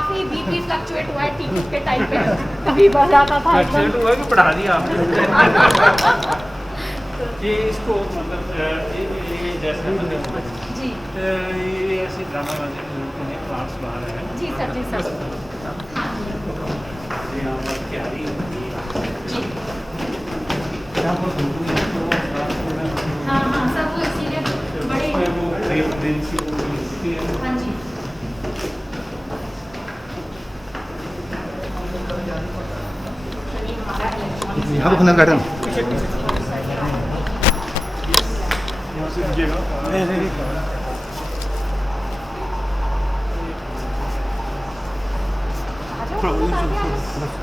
काफी BP fluctuate हुआ है टीवी के टाइम पे, कभी बढ़ जाता था फ्लक्चुएट हुआ कि बढ़ा दिया आपने? ये इसको मतलब ये जैसे जी ये ऐसे ड्रामा वाले क्लास बाहर है जी सर, जी सर। यहाँ पर तैयारी जी हाँ हाँ सर, वो इसीलिए बड़े हाँ जी यहाँ रुकना गार्डन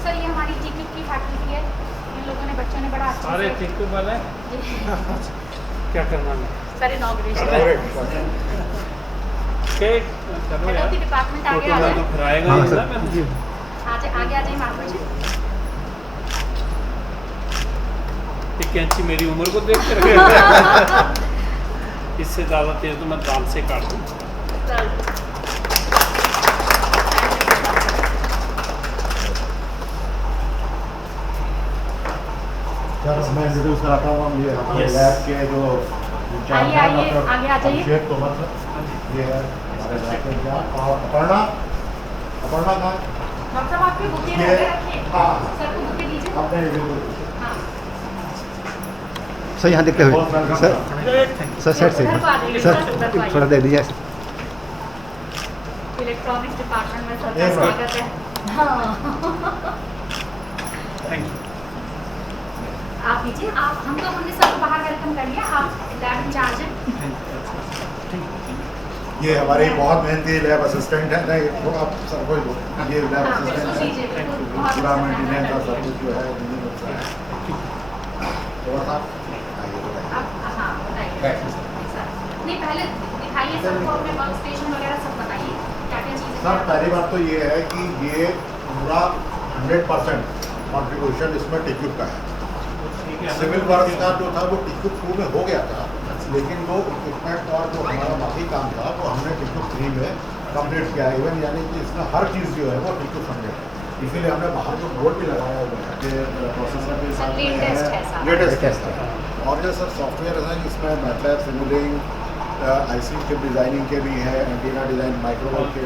सर, ये हमारी टिकट की फैक्ट्री है। इन लोगों ने, बच्चों ने बड़ा अच्छा सारे टिकट वाला है। क्या करना है सर इनॉग्रेशन चलो यार, डिपार्टमेंट आगे फोटो आ में तो जाए, फिर आएगा हाँ ही सर। ना मैं। आगे आ जाइए माधव जी। ये कैंची मेरी उम्र को देख कर रखे इससे ज़्यादा तेज तो मैं दांत से काट दूँ। सर सर मैं इंट्रोड्यूस कराता हूँ, हम ये हमारे लैब के जो इंचार्ज हैं आइए, डॉक्टर आगे आ जाइए। अभिषेक तोमर सर। ये है हमारे लैब के इंचार्ज। और अपर्णा, अपर्णा कहाँ? डॉक्टर साहब आपके बुके ये रखिए, हाँ सर को बुके दीजिए। आपने बिल्कुल हाँ सर यहाँ देखते हुए सर, सर साइड से उधर को आ जाइए, सर उधर को आइए। थोड़ा दे दीजिए। इलेक्ट्रॉनिक्स डिपार्टमेंट में सर एक का बार। स्वागत है। हाँ थैंक यू। आप दीजिए, आप हम तो हमने सबको बाहर वेलकम कर लिया, आप लैब इंचार्ज हैं। ये हमारी बहुत मेहनती लैब असिस्टेंट है। नहीं वो आप सर को ही दो, ये लैब हाँ, बिल्कुल असिस्टेंट दीजिए, है। बिल्कुल, बहुत पूरा अच्छा मेंटेनेंस का है। सब कुछ जो है उन्हीं लोग से है। थोड़ा सा आइए बताइए। आप हाँ बताइए Right. सर। नहीं, पहले दिखाइए सबको अपने वर्क स्टेशन वगैरह सब बताइए, क्या क्या चीज़ें सर हैं। पहली बात तो ये है कि ये पूरा 100% कॉन्ट्रीब्यूशन इसमें टिक्यू का है। सिविल वर्क का जो था वो टिक्यू 2 में हो गया था, लेकिन वो इक्विपमेंट और जो हमारा बाकी काम था वो हमने टिक्यू 3 में कंप्लीट किया। इवन यानी कि इसमें हर चीज़ जो है वो टिक्यू फंडेड है। इसीलिए हमने बाहर जो बोर्ड भी लगाया हुआ है कि प्रोसेसर भी साथ में Latest है सारा। लेटेस्ट है। और जो सर सॉफ्टवेयर है इसमें मैटलैब, सिमुलिंग, आईसी के डिज़ाइनिंग के भी है, एंटीना डिज़ाइन, माइक्रोवेव के।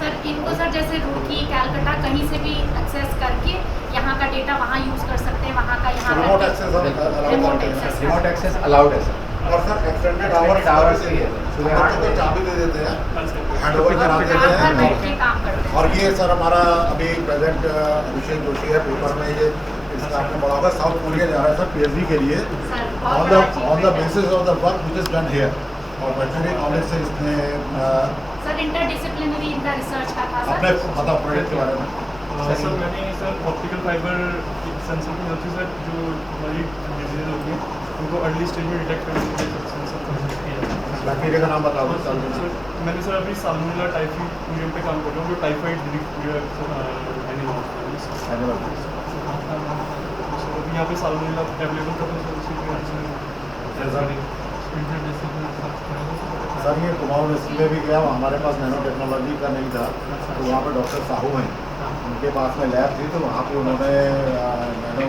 सर इनको सर जैसे रुड़की, कैलकाटा कहीं से भी एक्सेस करके यहाँ का डेटा वहाँ यूज़ कर सकते हैं, वहाँ का यहाँ रिमोट करके। एक्सेस हम अलाउ Remote करते हैं। access। रिमोट एक्सेस अलाउड है सर। और सर एक्सटेंडेड आवर्स भी है। हम तो चाबी दे देते हैं, हैंडओवर करा देते आप घर बैठ के हैं। काम करते हैं। और ये सर हमारा अभी प्रेजेंट अभिषेक जोशी है, पेपर में ये इसका आपने पढ़ा होगा, साउथ कोरिया जा रहा है सर पीएचडी के लिए। सर ऑन बहुत द बड़ा ऑन द achievement है। Basis of the work which is done here. और वेटनरी कॉलेज से इसने सर इंटरडिसिप्लिनरी इनका रिसर्च का था अपने सर। मतलब प्रोजेक्ट के बारे में सर मैंने सर ऑप्टिकल फाइबर सेंसर की होती है सर, जो हमारी डिजीज होती है उनको अर्ली स्टेज में डिटेक्ट करने के लिए सेंसर कंस्ट्रक्ट किया जाता है। बैक्टीरिया का नाम बताओ सर सर। मैंने सर अभी साल्मोनेला टाइफी पे काम कर रहा हूँ, जो टाइफाइड एनिमल अभी यहाँ पे साल्मोनेला अवेलेबल था तो सर सर ये कुमाऊं इसलिए भी गया, हमारे पास नैनो टेक्नोलॉजी का नहीं था, तो वहाँ पे डॉक्टर साहू हैं, उनके पास में लैब थी, तो वहाँ पे उन्होंने नैनो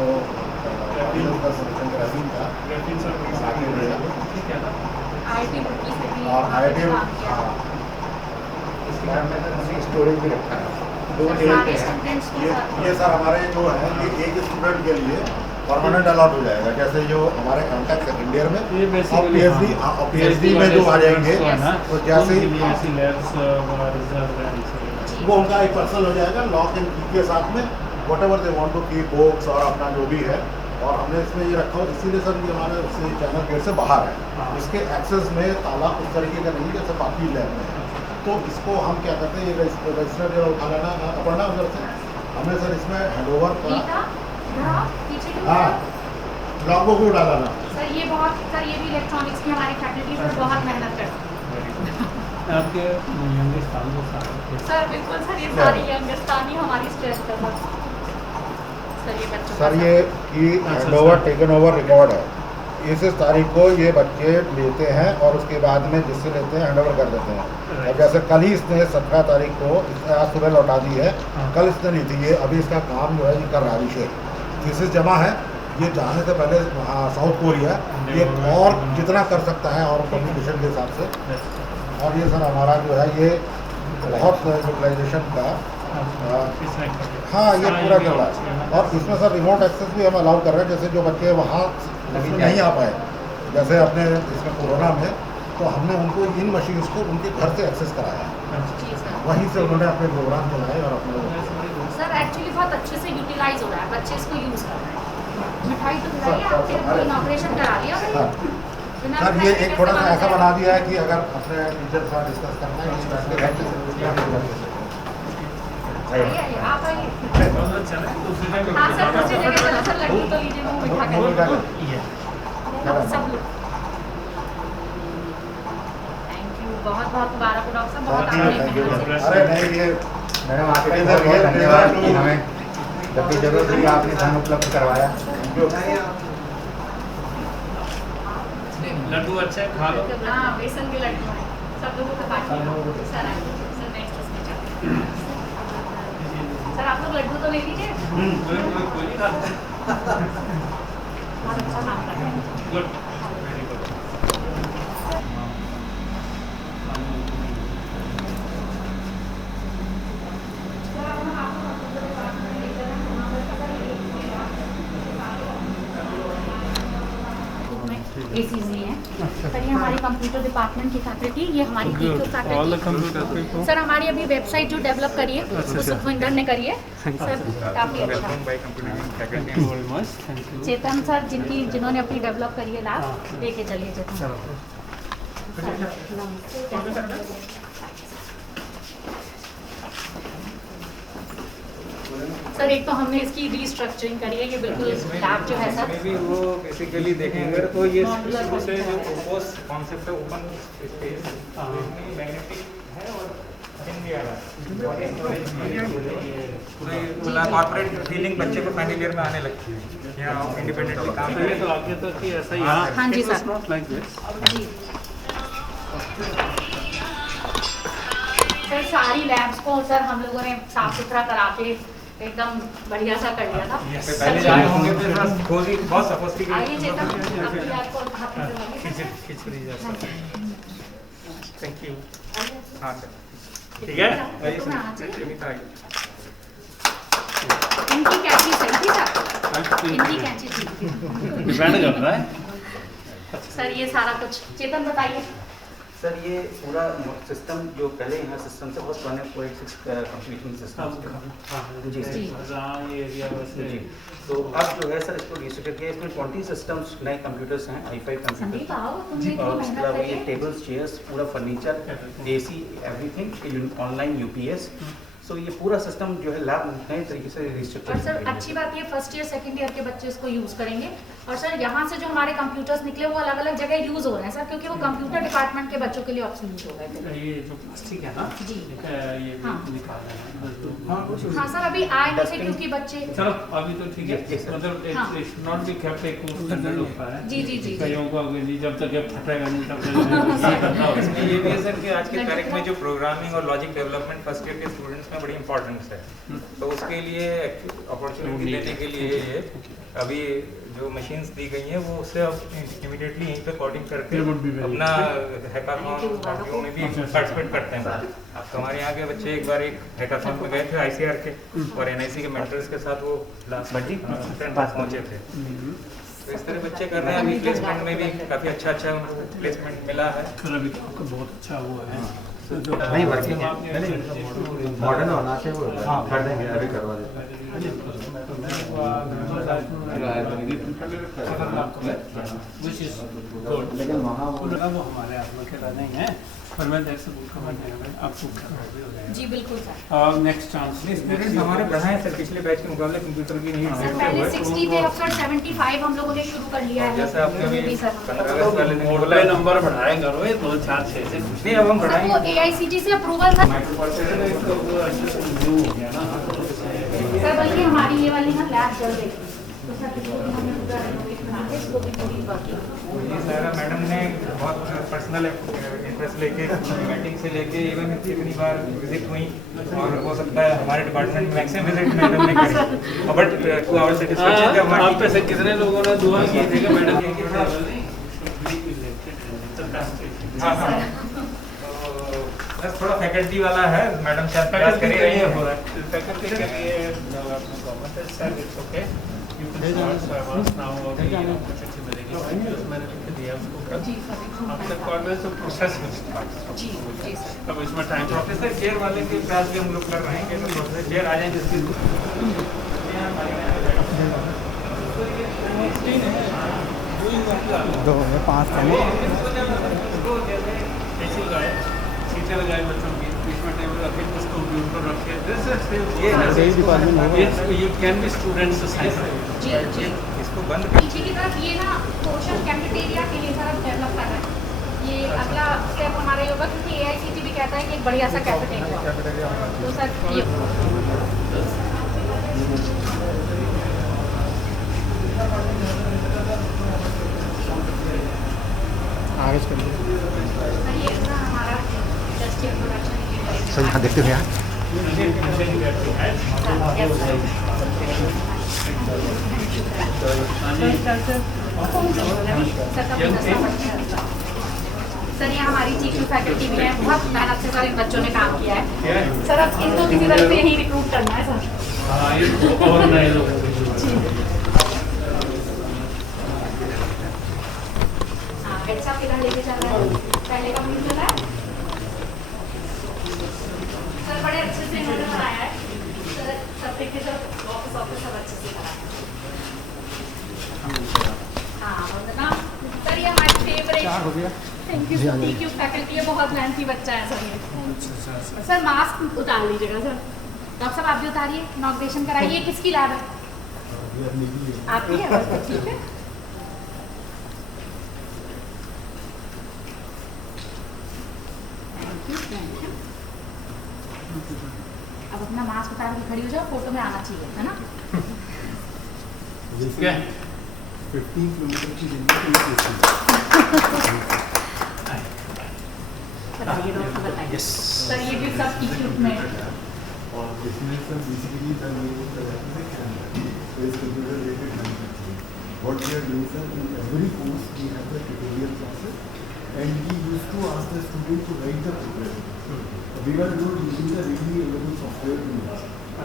का सोल्यूशन ग्राफीन का IIT रुड़की से भी और IIT काम किया। स्टोरेज भी रखा है। सारे स्टूडेंट्स को सर ये सर हमारे जो है ये एक स्टूडेंट के लिए परमानेंट अलॉट हो जाएगा, जैसे जो हमारे एमटेक सेकंड ईयर में ये और बेसिकली पीएचडी में जो आ जाएंगे तो जैसे ही ऐसी लैब्स रिजर्व वो उनका एक पर्सनल हो जाएगा लॉक इन की के साथ में, whatever they want to keep books और अपना जो भी है। और हमने इसमें ये रखा हो इसीलिए सर ये हमारे उससे चैनल गेट से बाहर है, इसके एक्सेस में ताला उस तरीके का नहीं जैसे बाकी लैब में है। तो इसको हम क्या कहते हैं, ये रजिस्टर जो उठा लेना अपर्णा उधर से हमने सर इसमें हैंडओवर का गीता, इधर आओ, पीछे की हाँ तरफ। लॉक बुक भी डाला ना। सर ये बहुत, सर ये भी इलेक्ट्रॉनिक्स की हमारी फैकल्टी पर बहुत मेहनत करती है। आपके यंगेस्ट साल सर बिल्कुल सर, ये सारी यंगस्तानी हमारी स्ट्रेंथ है सर। सर ये बच्चों सर का ये की हैंडओवर टेकन ओवर रिकॉर्ड है, इस तारीख को ये बच्चे लेते हैं और उसके बाद में जिससे लेते हैं हैंड ओवर कर देते हैं। अब जैसे कल ही इसने 17 तारीख को इसने आज सुबह लौटा दी है, कल इसने ली थी ये, अभी इसका काम जो है ये कर रहा है विशेष थीसिस जमा है। ये जाने से पहले साउथ कोरिया ये और जितना कर सकता है और कम्युनिकेशन के हिसाब से। और ये सर हमारा जो है ये बहुत यूटिलाइजेशन का हाँ ये पूरा चल रहा है। और इसमें सर रिमोट एक्सेस भी हम अलाउ कर रहे हैं, जैसे जो बच्चे वहाँ नहीं आ पाए, जैसे अपने इसमें कोरोना में तो हमने उनको इन मशीन्स को उनके घर से एक्सेस कराया, जी सर। वहीं से उन्होंने अपने प्रोग्राम चलाए और अपने सर एक्चुअली बहुत अच्छे से यूटिलाइज हो रहा है, बच्चे इसको यूज़ कर रहे हैं। मिठाई तो खिलाई है, आपने इनॉग्रेशन करा लिया हाँ। सर ये एक थोड़ा सा ऐसा बना दिया है कि अगर अपने टीचर के साथ डिस्कस करना है इस बैठ के आइए, आप आइए। हाँ सर, दूसरी जगह चलो सर, लड्डू तो लीजिए, मुँह मीठा कर सब लोग। थैंक यू, बहुत बहुत मुबारक हो डॉक्टर साहब, बहुत आपने मेहनत से- अरे नहीं ये मैडम आपके लिए बहुत धन्यवाद कि हमें जब भी जरूरत हुई आपने धन उपलब्ध करवाया। लड्डू अच्छा है, खा लो। हाँ, बेसन के लड्डू हैं, सब लोगों को बांटिए। सर आइए, सर नेक्स्ट उसमें चलते हैं। सर आप लोग लड्डू तो ले लीजिए, कोई नहीं खाता। बहुत अच्छा काम कर रहे हैं। Good, very good. एसीज नहीं है सर, ये हमारी कंप्यूटर डिपार्टमेंट की फैकल्टी, ये हमारी टीचर फैकल्टी। सर हमारी अभी वेबसाइट जो डेवलप करी है वो सुखविंदर ने करी है सर, काफ़ी अच्छा। चेतन सर जिन्होंने अपनी डेवलप करी है लैब, लेके चलिए चेतन। सर एक तो हमने इसकी रीस्ट्रक्चरिंग करी है, ये बिल्कुल लैब जो है सर भी वो बेसिकली देखेंगे तो ये Modular से जो ओपन कॉन्सेप्ट है, ओपन स्पेस मैग्नेटिक है और इन भी आ रहा है पूरा कॉर्पोरेट फीलिंग बच्चे को फाइनल ईयर में आने लगती है, यहाँ इंडिपेंडेंटली काम ये तो आगे तो कि ऐसा यहाँ हाँ जी, it was sir. not like this. जी सर, सारी लैब्स को सर हम लोगों ने साफ सुथरा करा के एकदम बढ़िया सा कर लिया था। पहले जाए होंगे तो थोड़ा खोजी बहुत सफोस्टिकेटेड आइए चेतन, अपनी लैब को हाथ में लगाइए। खींच रही है। Thank you. हाँ सर ठीक है? फोटो में आना चाहिए। ये भी था। इनकी कैंची सही थी सर, इनकी कैंची ठीक थी। डिपेंड करता है। सर ये सारा कुछ चेतन बताइए। सर ये पूरा सिस्टम जो पहले यहाँ सिस्टम से बहुत पुराने 486 कंप्यूटिंग सिस्टम जी जी। ये एरिया वैसे जी। तो अब जो है सर इसको रिस्ट्रक्चर किया, इसमें 20 सिस्टम्स नए कंप्यूटर्स हैं, i5 संदीप आओ, कंप्यूटर तुमने इतनी और उसके मेहनत अलावा करी ये है। टेबल्स चेयर्स पूरा furniture AC everything online UPS। सो ये पूरा सिस्टम जो है लैब नए तरीके से और रिस्ट्रक्चर सर अच्छी बात ये फर्स्ट ईयर सेकंड ईयर के बच्चे इसको यूज़ करेंगे। और सर यहाँ से जो हमारे कंप्यूटर्स निकले वो अलग अलग जगह यूज़ हो रहे हैं सर, क्योंकि वो कंप्यूटर डिपार्टमेंट के बच्चों के लिए ऑप्शनल हो गए थे। ये जो प्लास्टिक है ना, जी। ये भी हाँ। निकालना है। हाँ कुछ हाँ सर, अभी आए नहीं थे क्योंकि बच्चे चलो अभी तो ठीक है, Yes, sir. मतलब हाँ। इट्स नॉट बी केप्ट एक स्टैंडर्ड होता है। जी जी जी। कईयों को अगर नहीं, जब तक ये फटेगा नहीं तब तक ये करना होगा। इसमें ये भी है सर कि आज के तारीख में जो प्रोग्रामिंग और लॉजिक डेवलपमेंट फर्स्ट ईयर के स्टूडेंट्स में बड़ी इंपॉर्टेंस है, तो उसके लिए अपॉर्चुनिटी देने के लिए ये अभी जो मशीन्स दी गई हैं वो उससे अब इमीडिएटली यहीं पे कोडिंग करके It would be very अपना हैकाथॉन में भी पार्टिसिपेट करते हैं। तो हमारे यहाँ के बच्चे एक बार एक हैकाथॉन में गए थे ICR के, और NIC के मेंटर्स के साथ वो लास्ट पहुँचे थे। तो इस तरह बच्चे कर रहे हैं। अभी प्लेसमेंट में भी काफ़ी अच्छा उनको प्लेसमेंट मिला है। फिर अभी तो आपका बहुत अच्छा हुआ है। नहीं वर्किंग है, मॉडर्न होना चाहिए वो कर देंगे, अभी करवा देते लेकिन वहाँ वो हमारे हाथ में खेला नहीं है, पर मैं देर से बुक आपको जी बिल्कुल सर। नेक्स्ट चांस स्टूडेंट्स हमारे बढ़ाए हैं सर, पिछले बैच के मुकाबले कंप्यूटर की नीड सर पहले 60 थे, अब सर 75 हम लोगों ने शुरू कर लिया है। जैसे आपने अभी जी सर। 15 अगस्त वाले दिन बोला बोला नंबर बढ़ाए करो, ये 2 4 6 से कुछ नहीं, अब हम सर बढ़ाएंगे। वो AICT से अप्रूवल था हो गया ना। सर, बल्कि हमारी ये वाली ना लैब चल रही थी तो सर पूरा रेनोवेट करा के इसको भी पूरी वर्किंग। ये सारा मैडम ने बहुत पर्सनल इंटरेस्ट लेके मीटिंग से लेके इवन कितनी बार विजिट हुई, और हो सकता है हमारे डिपार्टमेंट में मैक्सिमम विजिट मैडम ने करी, बट टू आवर सेटिस्फैक्शन जब आप में से कितने लोगों ने दुआ की थी कि मैडम हाँ हाँ, बस थोड़ा फैकल्टी वाला है, मैडम शायद प्रयास कर ही रही है, हो रहा है फैकल्टी के लिए गवर्नमेंट है sir, it's okay you can start service now और कुछ मिलेगी उसमें लिख दिया उसको जी सर। आफ्टर कॉलेज तो प्रोसेस जी जी सर। अब इसमें टाइम प्रोफेसर चेयर वाले के प्रयास भी हम लोग कर रहे हैं कि प्रोफेसर चेयर आ जाए जिसकी दो है 5 ऐसी लगाए सीटें लगाए बच्चों की बीच में टेबल रखे उसको कंप्यूटर रखे दिस सही डिपार्टमेंट होगा। यू कैन बी स्टूडेंट्स जी जी। इसको बंद पीछे की तरफ ये ना पोर्शन कैफेटेरिया के लिए सारा डेवलप कर रहा है। ये अगला स्टेप हमारा ये होगा, क्योंकि AICTE भी कहता है कि एक बढ़िया सा कैफेटेरिया हो। तो सर ये आगे चलिए सर ये पूरा हमारा जस्ट प्रोडक्शन सर यहाँ देखते हुए यहाँ सर ये हमारी TQ फैकल्टी भी है, बहुत मेहनत से सर इन बच्चों ने काम किया है सर। अब इनको किसी तरह से यही रिक्रूट करना है सर। और नए लोग हेड साहब किधर लेके चल रहा है, पहले का चल रहा है सर, बड़े अच्छे से इन्होंने बनाया है सर। सब देखिए सर, ऑफिस सब अच्छे से करा है। हाँ वंदना सर, ये हमारी फेवरेट हो गया। Thank you sir. TQ faculty है, बहुत मेहनती बच्चा है सर ये। सर मास्क उतार लीजिएगा सर। डॉक्टर साहब आप भी उतारिए, इनॉग्रेशन कराइए। किसकी लैब है? आपकी है बस, ठीक है। अब अपना मास्क उतार के खड़ी हो जाओ, फोटो में आना चाहिए, है ना? क्या 15 किलोमीटर की जिंदगी बताइए डॉक्टर, बताइए सर। ये भी सब इक्विपमेंट और इसमें sir basically sir computer related what we are doing sir, in every course we have the tutorial classes and we used to ask the student to write the program. We were not using the readily available software to use.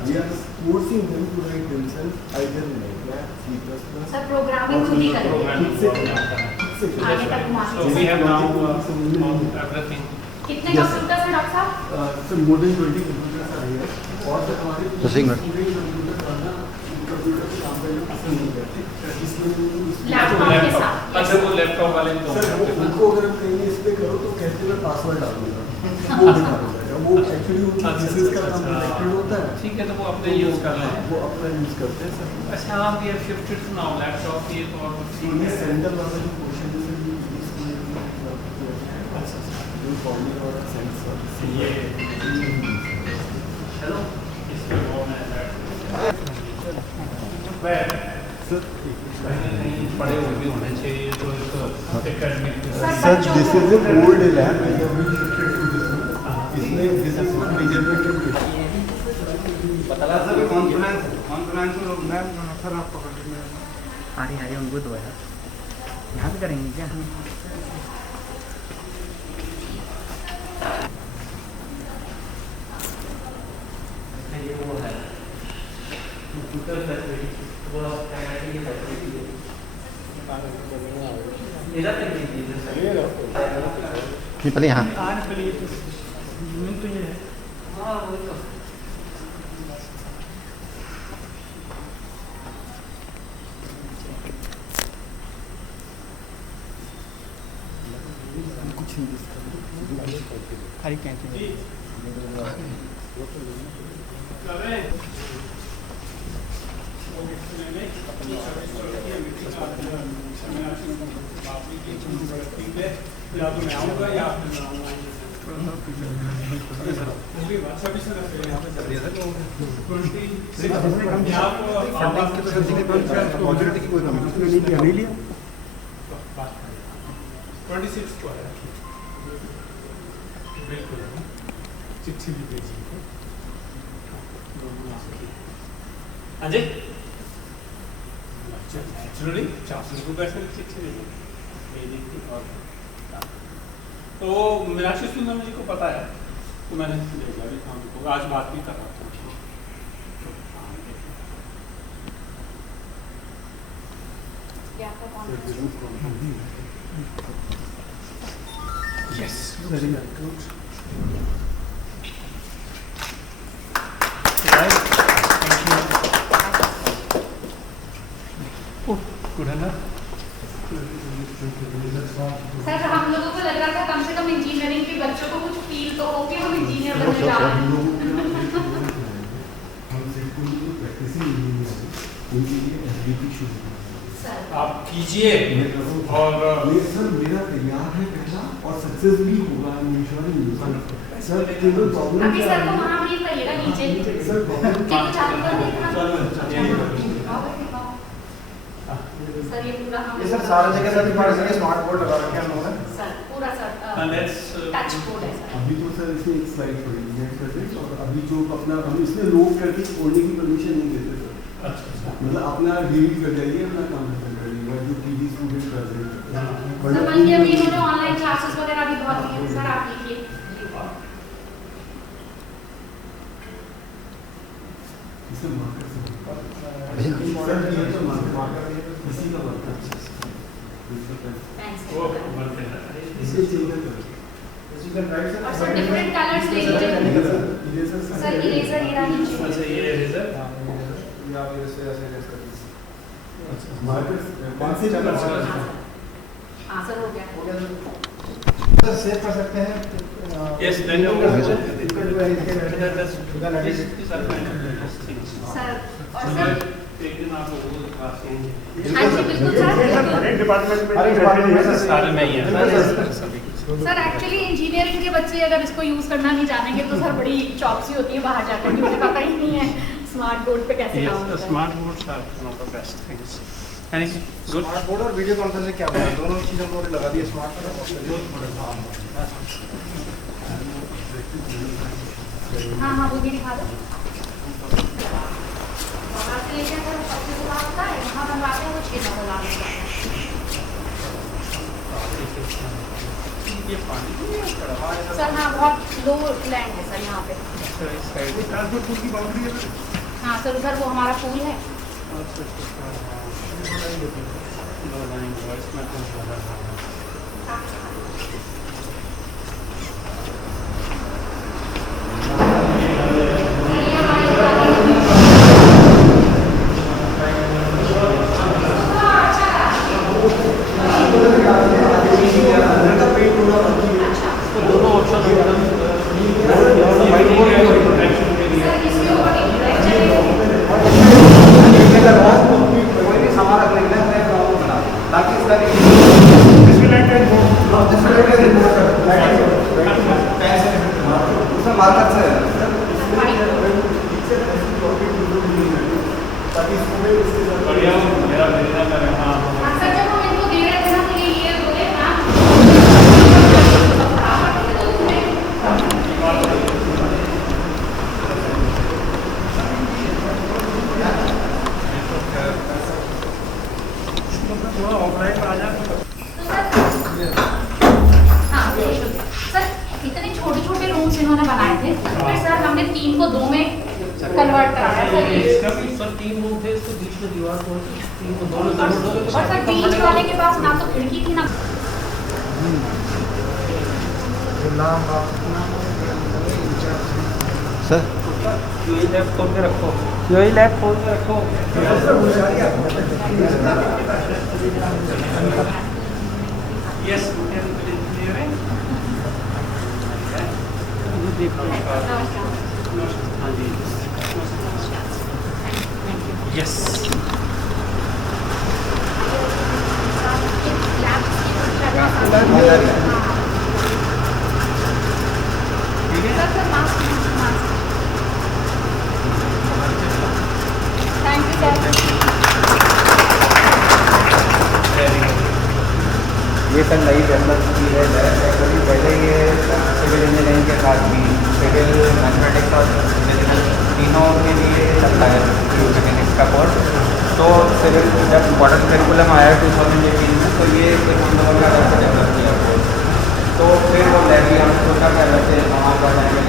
We are forcing them to write themselves either in MATLAB, C++. Sir programming खुद ही करेंगे आगे तक master. So we have now everything. कितने computers हैं doctor साहब? So more than 20 computers are here. और हमारे computer से काम करना पसंद नहीं करते, इसलिए लैपटॉप के साथ। अच्छा वो लैपटॉप वाले तो सर उनको अगर हम कहेंगे इस पे करो तो कहते हैं पासवर्ड डाल दूंगा, वो दिखा दूंगा। वो एक्चुअली उनकी बिजनेस का काम कनेक्टेड होता है, ठीक है, तो वो अपने यूज कर रहे हैं। वो अपना यूज करते हैं सर। अच्छा आप ये शिफ्टेड टू नाउ लैपटॉप ये तो और ये सेंटर वाला जो क्वेश्चन है जो फॉर्मूला और सेंसर ये हेलो इसमें वो मैं पढ़े हुए भी होने चाहिए तो academic. Sir this is a old lab, I have been shifted to this. इसमें दिस इज मेजरमेंट बता सर कॉन्फ्रेंस मैम सर आप पकड़ लें। आ रही उनको दो है यहाँ पे करेंगे क्या? ये वो है कंप्यूटर फैसिलिटी वो एमआईटी की फैसिलिटी है। इधर तक दीजिए सर। पहले यहाँ आज के लिए तो ये है। हाँ वो तो खाली कैंटीन या तो मैं आऊँगा या आप मैं आऊँगा। अपॉर्चुनिटी की कोई कमी नहीं लिया 26 को है बिल्कुल चिट्ठी भी भेजी अजय नेचुरली 400 रुपये से चिट्ठी भेजी थी और तो मीनाक्षी सुंदर जी को पता है तो मैंने भेजा भी था उनको आज बात भी कर रहा था Yes, very good. गुड है ना सर हम लोगों को लग रहा था कम से कम इंजीनियरिंग के बच्चों को कुछ फील तो हो कि हम इंजीनियर बनने जा रहे हैं आप कीजिए और सर मेरा तैयार है पहला और सक्सेस भी होगा सर प्रॉब्लम अभी सर को वहाँ ब्रीफ करिएगा नीचे सर सर ये पूरा हम ये सर सारा जगह सर स्मार्ट बोर्ड लगा रखे हैं हम लोगों ने सर पूरा सर लेट्स टच बोर्ड है सर अभी तो सर इसमें एक स्लाइड पड़ी है और अभी जो अपना हम इसमें लोड करके छोड़ने की परमिशन नहीं देते सर मतलब अपना डिलीट कर जाइए अपना काम खत्म कर लीजिए जो पीजी स्टूडेंट कर रहे हैं सर मान लीजिए अभी इन्होंने ऑनलाइन क्लासेस वगैरह भी बहुत की हैं सर आप लिखिए इसे मार्कर से इसी का वर्क वो बनते हैं इसे चेंज करो और सर डिफरेंट कलर्स ले लीजिए सर इरेजर ये रहा नीचे अच्छा ये इरेजर मार्कर पेंसिल हाँ सर हो गया सर सेव कर सकते हैं यस देन सर और सर एक दिन आप लोगों को क्लास होंगे हाँ जी बिल्कुल सर सारे में ही है सर एक्चुअली इंजीनियरिंग के बच्चे अगर इसको यूज करना नहीं जानेंगे तो सर बड़ी चौकसी होती है बाहर जाकर कि मुझे पता ही नहीं है स्मार्ट बोर्ड पे कैसे काम होता है smart boards are one of the best things any good smart board और वीडियो कॉन्फ्रेंसिंग क्या बोला दोनों चीज़ हम लोगों ने लगा दी स्मार्ट हाँ हाँ वो भी दिखा दो बाहर से लेकर सर 25 गुना होता है वहाँ बनवाते हैं वो 6 गुना होता है सर हाँ बहुत लो लैंड है सर यहाँ पे हाँ सर उधर वो हमारा पूल है यही लैब खोल के रखो यस यस सर नई डेवलप की है एक्चुअली पहले ये सिविल इंजीनियरिंग के साथ भी सिविल मैथमेटिक्स और फिजिकल तीनों के लिए चलता है मैकेनिक्स का कोर्स। तो सिविल जब मॉडर्न करिकुलम आया 2018 में तो ये एक हम लोगों का अलग से डेवलप किया कोर्स। तो फिर वो लैब हम सोचा कि अलग से हमारे पास आएंगे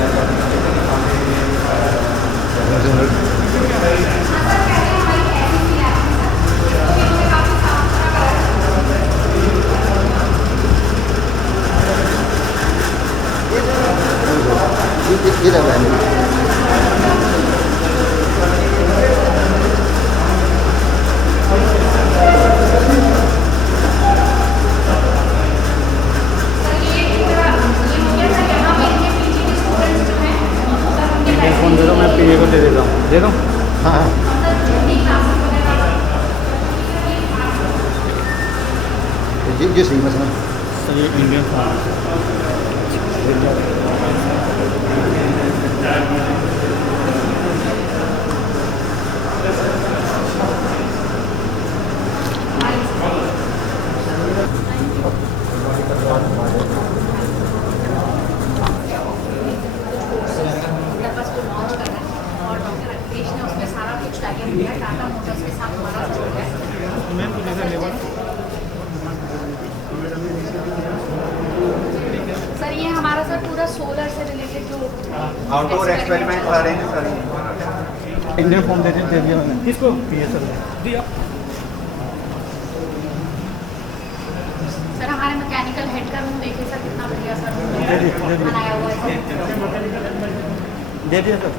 ये लग रहा है फ़ोन दे दो, मैं पीए को दे देता हूँ, दे दो। हाँ ये सही मसला सर ये इंडियन फ़ोन सर ये हमारा सर पूरा सोलर से रिलेटेड जो आउटडोर एक्सपेरिमेंट आ रहे हैं सर। इंडियन फ़ोन दे दिया मैंने किसको पीए सर दिया। सर हमारे मैकेनिकल हेड का रूम देखिए सर कितना बढ़िया सर बनाया हुआ है दे दिया सर।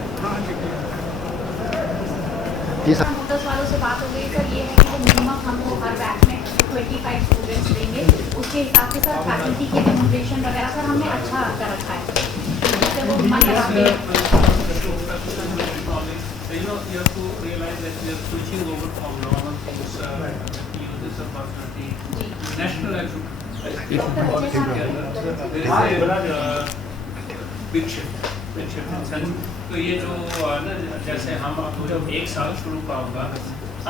मोटर्स वालों से बात हो गई सर, ये है कि वो मिनिमम हमको हर बैच में 25 स्टूडेंट्स देंगे, उसके हिसाब से सर फैकल्टी की एडमिनिस्ट्रेशन वगैरह सर हमने अच्छा कर रखा है जिससे वो मन लगा के You know, you have to realize that we are switching over from normal things to use this opportunity. National education policy के अंदर there is a big shift in sense. तो ये जो ना जैसे हम आपको जब एक साल शुरू का होगा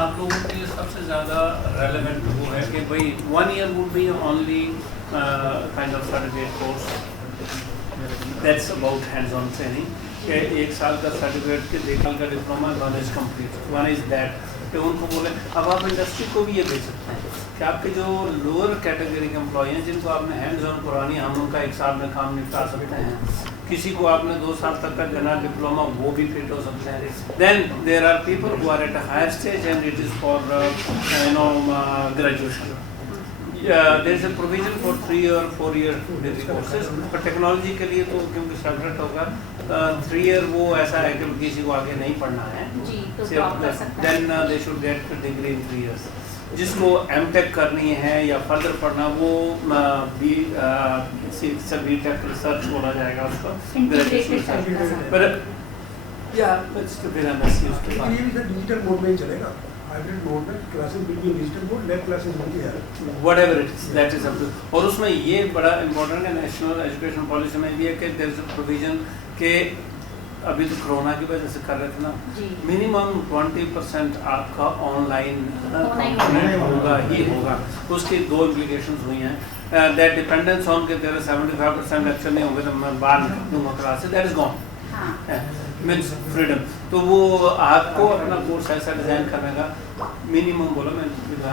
आप लोगों के लिए सबसे ज़्यादा रेलेवेंट वो है कि भाई 1 year would be only kind of certificate course that's about hands-on training. एक साल का सर्टिफिकेट के 1 साल का diploma, 1 is complete, 1 is that। तो उनको बोले अब आप इंडस्ट्री को भी ये भेज सकते हैं कि आपके जो लोअर कैटेगरी के एम्प्लॉय हैं जिनको आपने हैंड्स ऑन पुरानी हम उनका 1 साल में काम निपटा सकते हैं, किसी को आपने 2 साल तक का जनरल डिप्लोमा वो भी फिट हो सकते हैं। Then there are people who are at a higher stage and it is for graduation. There is a provision for 3 or 4 year degree courses, पर टेक्नोलॉजी के लिए तो क्योंकि सेपरेट होगा 3 year वो ऐसा है कि किसी को आगे नहीं पढ़ना है जी तो ड्रॉप कर सकता है। Then they should get degree in 3 years। जिसको एमटेक करनी है या फर्दर पढ़ना वो बीटेक रिसर्च बोला जाएगा उसको पर या डिजिटल मोड में चलेगा, हाइब्रिड मोड में classes will be digital mode, lab classes होती है whatever it is that is up to. और उसमें ये बड़ा इंपॉर्टेंट है नेशनल एजुकेशन पॉलिसी में भी है कि देयर इज अ प्रोविजन के अभी तो कोरोना की वजह से कर रहे थे ना, मिनिमम 20% आपका ऑनलाइन होगा ही होगा। उसकी 2 इम्प्लीकेशंस हुई हैं, दैट डिपेंडेंस ऑन के तेरे 75% लेक्चर नहीं होंगे तो मैं बाहर निकल दूंगा क्लास से, that is gone means freedom. तो वो आपको अपना कोर्स ऐसा डिज़ाइन करने का मिनिमम बोला मैं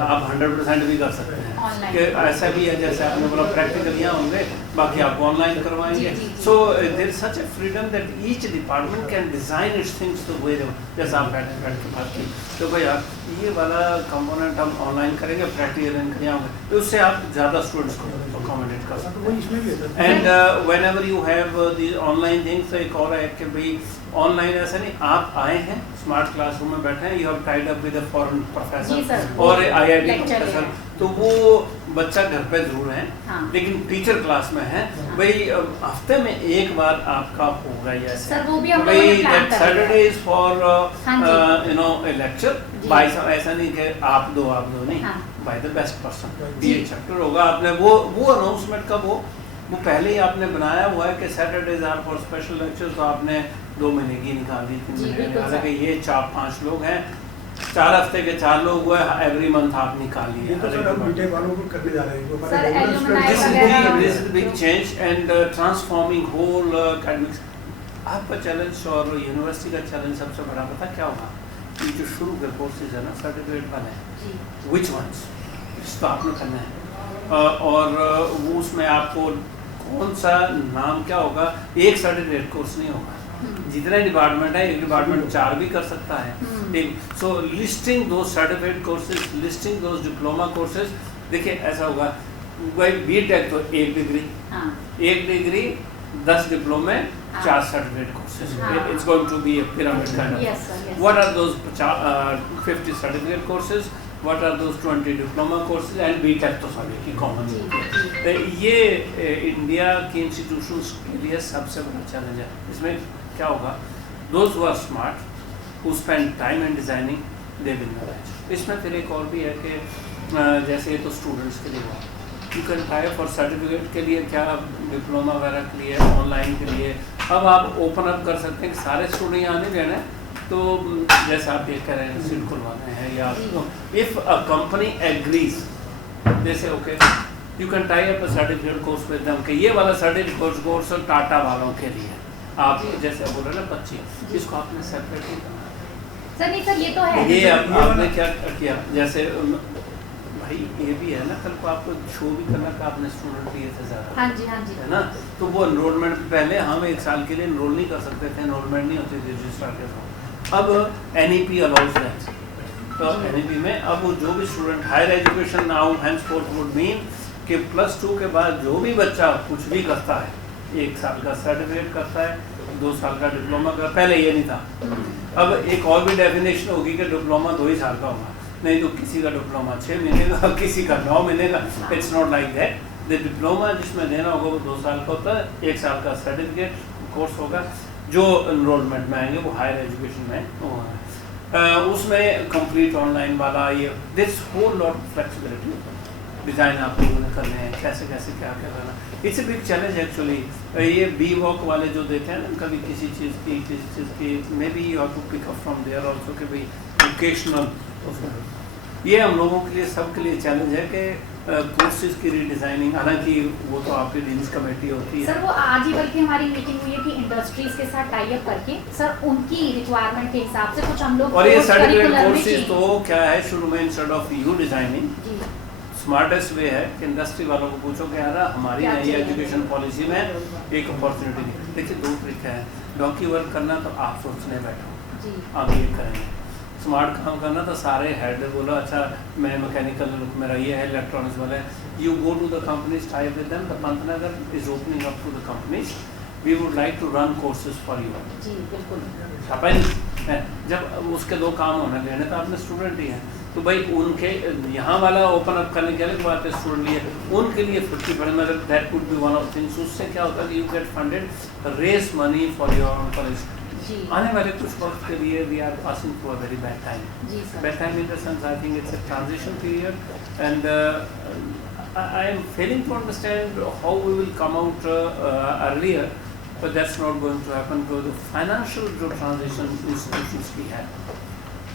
आप 100% भी कर सकते हैं कि ऐसा भी है जैसे आपने बोला प्रैक्टिकल यहाँ होंगे बाकी आप ऑनलाइन करवाएंगे। So there is such a freedom that each department can design its things the way जैसे आप बैठ के बात की तो भाई आप ये वाला कंपोनेंट हम ऑनलाइन करेंगे प्रैक्टिकल यहाँ होंगे तो उससे आप ज़्यादा स्टूडेंट्स को अकोमोडेट कर सकते हैं। And when ever you have the online things एक और है कि भाई ऑनलाइन ऐसा नहीं आप आए हैं स्मार्ट क्लासरूम में बैठे हैं, you have tied up with a foreign professor और आईआईटी प्रोफेसर, तो वो बच्चा घर पे जरूर है लेकिन टीचर क्लास में है भाई हफ्ते में एक बार आपका होगा ये ऐसे भाई that Saturday is for you know a lecture by ऐसा नहीं कि आप दो नहीं बाय द बेस्ट पर्सन ये चैप्टर होगा। आपने वो अनाउंसमेंट का वो पहले ही आपने बनाया हुआ है कि Saturdays are for special lectures, तो आपने 2 महीने की निकाल दी। हालांकि ये 4-5 लोग हैं 4 हफ्ते के 4 लोग हुए, एवरी मंथ आप निकालिए। ये तो सर हम बीटेक वालों को करने जा रहे हैं, sir, This is big change and transforming whole academics. आपका चैलेंज और यूनिवर्सिटी का चैलेंज सबसे बड़ा पता क्या होगा? ये जो शुरू के कोर्सेज है ना सर्टिफिकेट वाले, which ones? इसको आपने करना है और वो उसमें आपको कौन सा नाम क्या होगा, एक सर्टिफिकेट कोर्स नहीं होगा। जितने डिपार्टमेंट है एक डिपार्टमेंट 4 भी कर सकता है। सो लिस्टिंग दो सर्टिफिकेट कोर्सेज, लिस्टिंग दो डिप्लोमा कोर्सेज। देखिए ऐसा होगा भाई बीटेक तो 1 डिग्री, 1 डिग्री 10 डिप्लोमे 4 certificate courses. It's going to be a pyramid kind of. What are those 50 certificate courses, what are those 20 diploma courses and BTech तो सभी की कॉमन। ये इंडिया की इंस्टीट्यूशंस के लिए सबसे बड़ा चैलेंज है। इसमें क्या होगा, those who are smart, who spend time in designing, they will knowledge. इसमें फिर एक और भी है कि जैसे ये तो स्टूडेंट्स के लिए हुआ, you can try for certificate के लिए क्या डिप्लोमा वगैरह के लिए, ऑनलाइन के लिए। अब आप ओपन अप कर सकते हैं कि सारे स्टूडेंट यहाँ नहीं रहना है, तो जैसे आप ये कह रहे हैं सीट खुलवाना है, या इफ अ कंपनी एग्रीज जैसे okay you can tie up a certificate course with them कि ये वाला सर्टिफिकेट कोर्स टाटा वालों के लिए आप जैसे बोल रहे हैं ना 25, इसको आपने सेपरेट नहीं करना सर। नहीं सर, ये तो है। ये आपने क्या किया, जैसे भाई ये भी है ना, कल को आपको शो भी करना का आपने स्टूडेंट लिए थे ज़्यादा। हाँ जी, हाँ जी। है ना, तो वो एनरोलमेंट पहले हम 1 साल के लिए एनरोल नहीं कर सकते थे, एनरोलमेंट नहीं होती थी रजिस्ट्रार के थ्रू। अब NEP अलाउज दैट, तो NEP में अब वो जो भी student higher education now henceforth would mean कि +2 के बाद जो भी बच्चा कुछ भी करता है, 1 साल का सर्टिफिकेट करता है, 2 साल का डिप्लोमा का, पहले ये नहीं था। अब एक और भी डेफिनेशन होगी कि डिप्लोमा 2 ही साल का होगा, नहीं तो किसी का डिप्लोमा 6 महीने का, किसी का 9 महीने का। It's not like that. The diploma जिसमें देना होगा वो 2 साल का होता है, 1 साल का सर्टिफिकेट कोर्स होगा। जो एनरोलमेंट में आएंगे वो हायर एजुकेशन में उसमें कंप्लीट ऑनलाइन वाला, ये this whole lot flexibility, design आप लोगों ने करने हैं, कैसे कैसे क्या क्या करना। It's a big challenge actually. ये बी वॉक वाले जो देते हैं ना कभी किसी चीज़ की maybe you have to pick up from there also कि भाई वोकेशनल, ये हम लोगों के लिए सबके लिए चैलेंज है कि कोर्सेज की रीडिज़ाइनिंग, हालांकि वो तो आपकी डीन्स कमेटी होती है। सर वो आज ही बल्कि हमारी मीटिंग हुई है कि इंडस्ट्रीज के साथ टाई अप करके सर उनकी रिक्वायरमेंट के हिसाब से कुछ हम लोग, और ये सर्टिफिकेट कोर्सेज तो क्या है, शुरू में instead of you designing smartest way है कि इंडस्ट्री वालों को पूछो कि यार हमारी नई एजुकेशन पॉलिसी में एक अपॉर्चुनिटी दी। देखिए 2 तरीका है, डॉक्यू वर्क करना तो आप सोचने बैठो आप ये करेंगे, स्मार्ट काम करना तो सारे हेड बोलो अच्छा मैं मैकेनिकल मेरा ये है, इलेक्ट्रॉनिक्स वाला है, you go to the companies type with them, the Pantnagar is opening up to the companies, we would like to run courses for you. जी बिल्कुल। जब उसके 2 काम होने लेने तो आपने स्टूडेंट ही है, तो भाई उनके यहाँ वाला ओपन अप करने के अलग बात है, स्टूडेंट लिए उनके लिए 50% मतलब that could be one of things. उससे क्या होता है कि you get funded, raise money for your own college. आने वाले कुछ वक्त के लिए we are passing through a very bad time. Bad time in the sense I think it's a transition period and I am failing to understand how we will come out earlier, but that's not going to happen because the financial जो transition institutions की है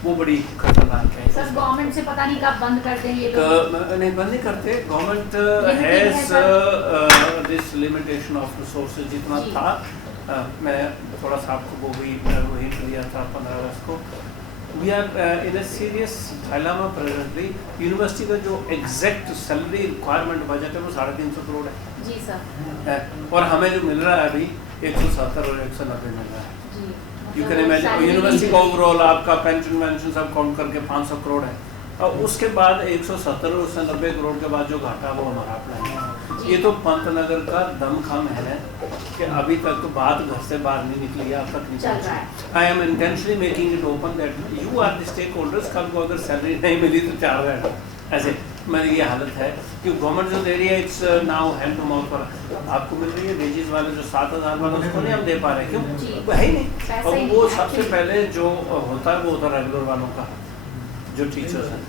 वो बड़ी खतरनाक है। Sir government से पता नहीं कब बंद कर देंगे ये नहीं बंद नहीं करते, government has this limitation of resources जितना था। मैं थोड़ा सा आपको वो हिंट दिया था 15 अगस्त को। We are in a serious dilemma presently. University का जो एग्जैक्ट सैलरी रिक्वायरमेंट बजट है वो 350 करोड़ है जी सर, और हमें जो मिल रहा है अभी 170 और 190 मिल रहा है। यू कैन इमेजिन यूनिवर्सिटी का ओवरऑल आपका पेंशन सब काउंट करके 500 करोड़ है, और उसके बाद 170 और 190 करोड़ के बाद जो घाटा वो हमारा अपना है। ये तो पंतनगर का दमखम है कि अभी तक तो बात घर से बाहर नहीं निकली है, अब तक नहीं चल रहा है। I am intentionally making it open that you are the stakeholders. कल को अगर सैलरी नहीं मिली तो 4 घंटा ऐसे मेरी ये हालत है कि गवर्नमेंट जो दे रही है it's now hand to mouth पर आपको मिल रही है। वेजेस वाले जो 7000 वाला उसको नहीं हम दे पा रहे, क्यों? वो है ही नहीं। और वो सबसे पहले जो होता है वो होता है रेगुलर वालों का, जो टीचर्स हैं।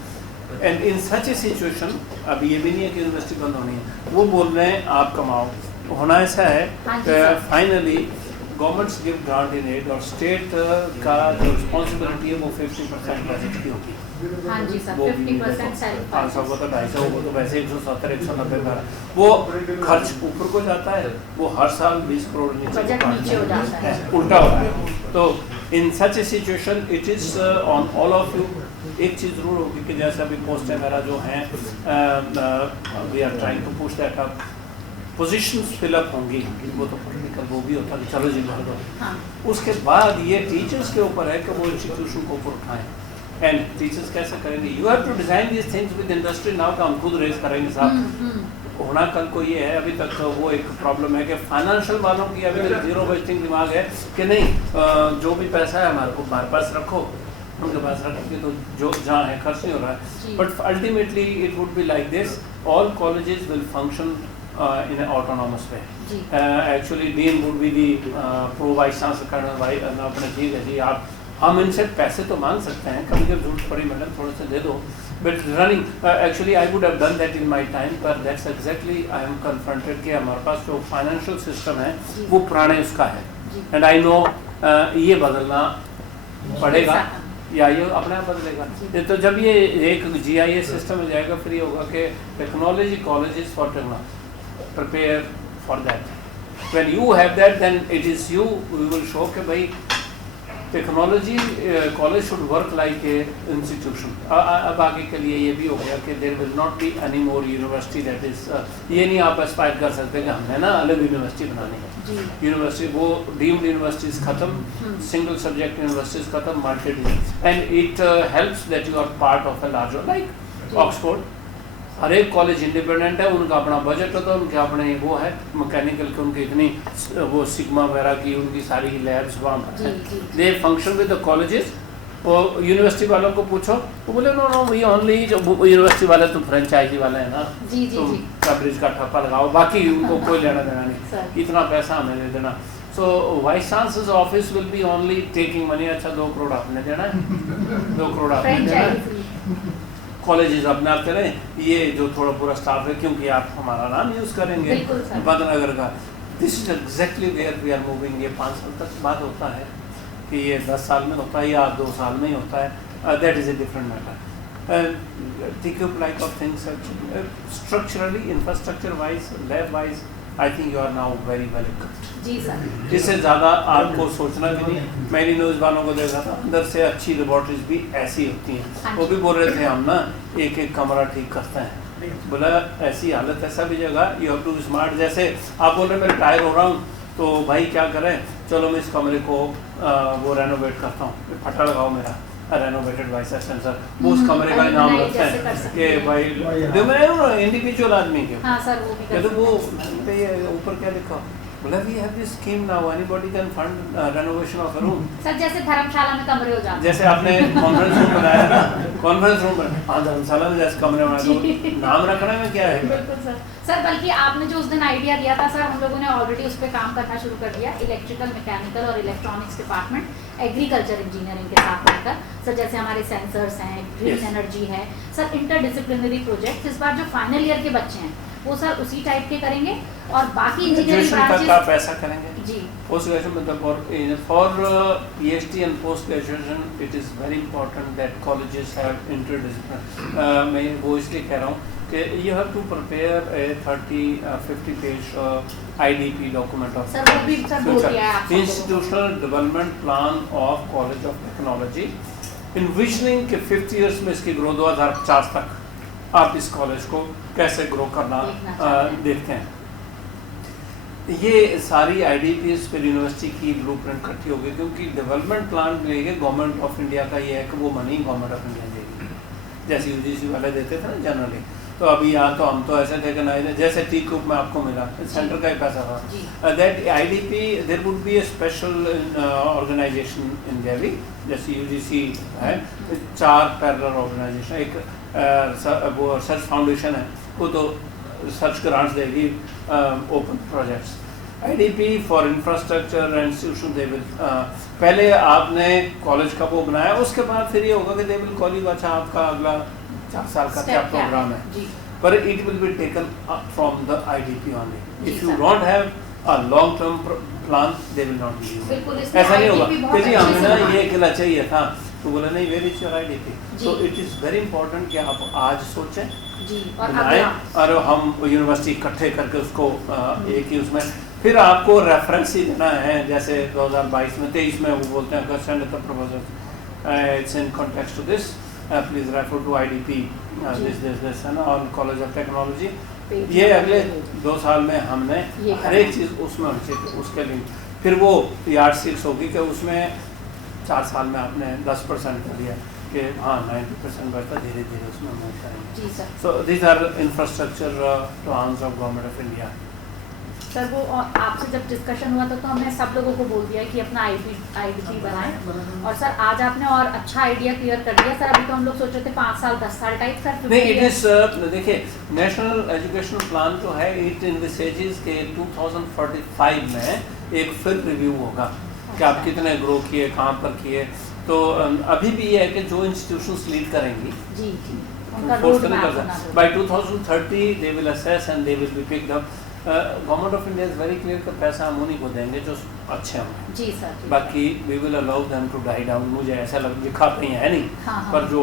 And in such a situation, अब ये भी नहीं है कि यूनिवर्सिटी बंद होनी है, वो बोल रहे हैं आप कमाओ। होना ऐसा है finally governments give grant in aid और स्टेट का जो रिस्पॉन्सिबिलिटी है वो 50% बजट की होगी। हाँ जी सर, 50% सेल्फ 500 को तो 250 को तो वैसे 170 190 का वो खर्च ऊपर को जाता है, वो हर साल 20 करोड़ बजट नीचे हो जाता है, उल्टा होता है। तो in such a situation it is on all of you. एक चीज़ जरूर होगी कि जैसे अभी पोस्ट वगैरह जो हैं we are trying to push that up, positions fill up होंगी, वो तो पॉलिटिकल वो भी होता है, चलो जी भर दो। हाँ। उसके बाद ये टीचर्स के ऊपर है कि वो इंस्टीट्यूशन को ऊपर उठाएं। एंड टीचर्स कैसे करेंगे? You have to design this things with industry now का हम खुद रेस करेंगे साहब। होना कल को ये है, अभी तक वो एक प्रॉब्लम है कि फाइनेंशियल वालों की अभी तक जीरो बजटिंग दिमाग है कि नहीं जो भी पैसा है हमारे पास रखो, उनके पास रखेंगे तो जो जहाँ है खर्च नहीं हो रहा है। But ultimately it would be like this, all colleges will function in an autonomous way. Actually dean would be the pro vice chancellor करना भाई अपने ठीक है जी, आप हम इनसे पैसे तो मांग सकते हैं, कभी जब जरूरत पड़ी मैडम थोड़ा सा दे दो, but running actually I would have done that in my time, पर that's exactly I am confronted कि हमारे पास जो फाइनेंशियल सिस्टम है वो पुराने उसका है, एंड आई नो ये बदलना पड़ेगा या ये अपने आप बदलेगा। तो जब ये एक GIS सिस्टम में जाएगा फिर ये होगा कि technology colleges for technology prepare for that. When you have that, then it is you we will show कि भाई technology college should work like a institution. अब आगे के लिए ये भी हो गया कि there will not be any more university that is, ये नहीं आप एस्पायर कर सकते कि हमने ना अलग यूनिवर्सिटी बनानी है। यूनिवर्सिटी वो डीम्ड यूनिवर्सिटीज खत्म, सिंगल सब्जेक्ट यूनिवर्सिटीज खत्म, market, and it helps that you are part of a larger like Oxford. हर एक कॉलेज इंडिपेंडेंट है, उनका अपना बजट होता है, उनके अपने वो है मैकेनिकल के, उनकी इतनी वो सिग्मा वगैरह की उनकी सारी लैब्स वहाँ दे फंक्शन विद द कॉलेजेस। और यूनिवर्सिटी वालों को पूछो वो बोले नो नो वी ओनली, जो यूनिवर्सिटी वाले तो फ्रेंचाइजी वाले हैं ना, तुम कवरेज का ठप्पा लगाओ, बाकी उनको कोई लेना देना नहीं, इतना पैसा हमें दे देना। So vice chancellor's office will be only taking money, अच्छा 2 करोड़ आपने देना है, 2 करोड़ आपने देना है, कॉलेजेस अपने आप करें, ये जो थोड़ा पूरा स्टाफ है क्योंकि आप हमारा नाम यूज़ करेंगे बदनगर का। This is exactly where we are moving. ये 5 साल तक बाद होता है कि ये 10 साल में होता है या 2 साल में ही होता है, that is a different matter. Take up like of things structurally, infrastructure wise, lab wise, I think you are now very well equipped. जी सर। इससे ज़्यादा आपको सोचना भी नहीं। मैंने न्यूज़ वालों को देखा था, अंदर से अच्छी लेबॉर्टरीज भी ऐसी होती हैं। वो भी बोल रहे थे हम ना एक कमरा ठीक करते हैं, बोला ऐसी हालत है सभी जगह, you have to be smart. जैसे आप बोल रहे मैं रिटायर हो रहा हूँ तो भाई क्या करें, चलो मैं इस कमरे को वो रेनोवेट करता हूँ, फटा लगाओ मेरा रेनोवेटेड वाइस चांसलर, वो उस कमरे का नाम रखते हैं कि भाई इंडिविजुअल आदमी के, तो वो ऊपर क्या लिखा, बोला we have this scheme now, anybody can fund renovation of a room. Sir जैसे धर्मशाला में कमरे हो जाते हैं, जैसे आपने कॉन्फ्रेंस रूम बनाया ना, कॉन्फ्रेंस रूम में, हाँ धर्मशाला में जैसे कमरे बनाए, तो नाम रखने में क्या है। बिल्कुल सर। सर बल्कि आपने जो उस दिन आइडिया दिया था सर, हम लोगों ने ऑलरेडी उस पर काम करना शुरू कर दिया, इलेक्ट्रिकल, मैकेनिकल और इलेक्ट्रॉनिक्स डिपार्टमेंट एग्रीकल्चर इंजीनियरिंग के साथ मिलकर। सर जैसे हमारे सेंसर्स हैं, ग्रीन एनर्जी है, सर इंटरडिसिप्लिनरी प्रोजेक्ट इस बार जो फाइनल ईयर के बच्चे हैं वो सर उसी टाइप के करेंगे, और बाकी इंजीनियरिंग ब्रांचेस का पैसा करेंगे जी। पोस्ट ग्रेजुएशन मतलब फॉर PhD and post graduation it is very important that colleges have interdisciplinary. मैं वो इसलिए कह रहा हूँ कि you have to prepare a 30-50 page IDP document of institutional development plan of college of technology, envisioning के 50 ईयर्स में इसकी ग्रोथ 2050 तक आप इस कॉलेज को कैसे ग्रो करना देखते हैं। ये सारी IDPs फिर यूनिवर्सिटी की ब्लूप्रिंट इकट्ठी होगी, क्योंकि डेवलपमेंट प्लान लेंगे गवर्नमेंट ऑफ इंडिया का, ये है कि वो मनी गवर्नमेंट ऑफ इंडिया देगी, जैसे UGC वाले देते थे ना जनरली। तो अभी यहाँ तो हम तो ऐसे थे कि नहीं, जैसे TCUP में आपको मिला सेंटर का ही पैसा था, that IDP there would be a special organisation in Delhi, जैसे UGC है, 4 पैरेलल ऑर्गेनाइजेशन, एक वो रिसर्च फाउंडेशन है, वो तो रिसर्च ग्रांट्स देगी, open projects. IDP for infrastructure and institution they will, पहले आपने कॉलेज का वो बनाया, उसके बाद फिर ये होगा कि दे विल कॉल यू, अच्छा आपका अगला 4 साल का क्या प्रोग्राम है, पर it will be taken from the IDP only. If you don't have long term plan they will not B बिल्कुल, इसमें ऐसा नहीं होगा IDP कि बहुत जी अच्छे हमें से ना बना ये है। किला चाहिए था, तो बोला नहीं वेयर इज योर आईडीपी। जी। So it is very important कि आप आज सोचें, जी, और बनाएं अगला और हम यूनिवर्सिटी इकट्ठे करके उसको एक ही उसमें फिर आपको रेफरेंस ही देना है। जैसे 2022 में 23 में वो बोलते हैं send the proposal it's in context to this please refer to IDP this है ना, और कॉलेज ऑफ टेक्नोलॉजी। ये अगले 2 साल में हमने ये हर एक चीज़ उसमें होनी चाहिए। उसके लिए फिर वो यार्ड स्टिक्स होगी कि उसमें 4 साल में आपने 10% कर दिया कि हाँ 90% बचता, धीरे धीरे उसमें मूव करेंगे। जी sir. So this are infrastructure plans of government of India. Sir वो आपसे जब डिस्कशन हुआ था तो हमने सब लोगों को बोल दिया कि अपना आईडीपी बनाएं, और सर आज आपने और अच्छा आइडिया क्लियर कर दिया। सर अभी तो हम लोग सोच रहे थे 5 साल 10 साल टाइप, सर नहीं, इट इज देखिए नेशनल एजुकेशन प्लान जो है इट इनविसेजेस के 2045 में एक फिर रिव्यू होगा कि आप कितने ग्रो किए, कहाँ पर किए। तो अभी भी ये है कि जो इंस्टीट्यूशंस लीड करेंगी जी जी उनका रोड मैप बना दो। By 2030 they will assess and they will be picked up. Government of India is very clear कि पैसा हम उन्हीं को देंगे जो अच्छे होंगे। जी सर। बाकी we will allow them to die down. मुझे ऐसा लिखा कहीं है नहीं, हाँ, हाँ। पर जो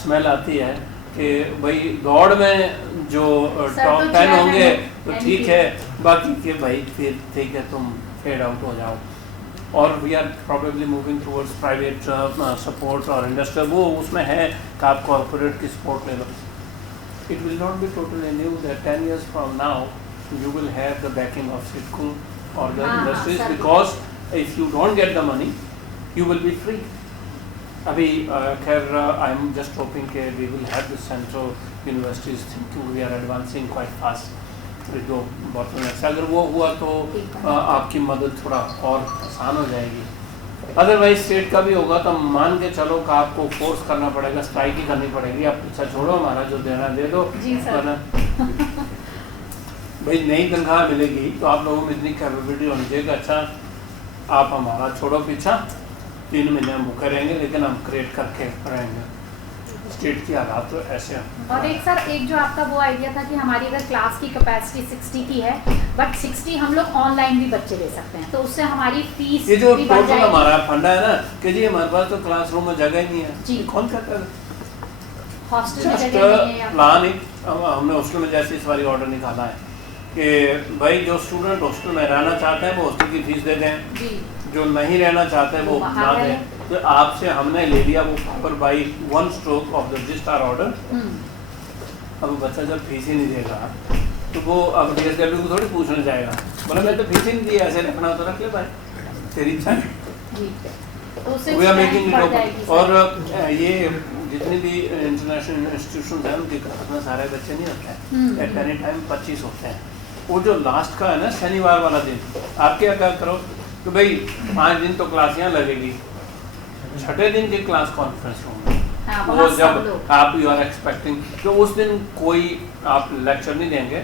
स्मेल आती है कि भाई दौड़ में जो टॉप 10 होंगे तो ठीक है, बाकी के भाई फिर ठीक है तुम फेड आउट हो जाओ। और we are probably moving towards private support और इंडस्ट्रियल, वो उसमें है कि आप कॉर्पोरेट की सपोर्ट ले लो। It will not be totally new that 10 years from now you will have the backing of SIDCO or the industries, because if you don't get the money you will be free. अभी खैर I am just hoping that we will have the central universities thinking we are advancing quite fast. जो bottlenecks अगर वो हुआ तो आपकी मदद थोड़ा और आसान हो जाएगी। अदरवाइज स्टेट का भी होगा तो मान के चलो कि आपको फोर्स करना पड़ेगा, स्ट्राइक ही करनी पड़ेगी। आप पीछा छोड़ो, हमारा जो देना दे दो। भाई नई तनख्वाह मिलेगी तो आप लोगों में इतनी कैपेबिलिटी होनी चाहिए कि अच्छा आप हमारा छोड़ो पीछा, 3 महीने हम भूखे रहेंगे लेकिन हम क्रिएट करके रहेंगे। स्टेट की हालात तो ऐसे हैं। और एक सर एक जो आपका वो आइडिया था कि हमारी अगर क्लास की कैपेसिटी 60 की है बट 60 हम लोग ऑनलाइन भी बच्चे ले सकते हैं, तो उससे हमारी फीस ये जो टोटल हमारा फंडा है ना कि जी हमारे पास तो क्लासरूम में जगह ही नहीं है। जी। कौन कहता है? हॉस्टल में जगह नहीं है। प्लान ही हमने हॉस्टल में जैसे इस बार ऑर्डर निकाला है कि भाई जो स्टूडेंट हॉस्टल में रहना चाहते हैं वो हॉस्टल की फीस दे दें, जी। जो नहीं रहना चाहते वो ना दें। तो आपसे हमने ले लिया वो पर by 1 stroke of the registrar order. अब बच्चा जब फीस ही नहीं देगा तो वो अब DSW को थोड़ी पूछने जाएगा, बोला मैं तो फीस ही नहीं दी, ऐसे रखना तो रख ले भाई, तेरी इच्छा है। We are making it open. और ये जितनी भी इंटरनेशनल इंस्टीट्यूशन हैं उनके क्लास में सारे बच्चे नहीं होते हैं, एट एनी टाइम 25 होते हैं। वो जो लास्ट का है ना शनिवार वाला दिन, आप क्या करो कि भाई 5 दिन तो क्लास यहाँ लगेगी, 6ठे दिन की क्लास कॉन्फ्रेंस रूम में वो जब आप यू आर एक्सपेक्टिंग, तो उस दिन कोई आप लेक्चर नहीं देंगे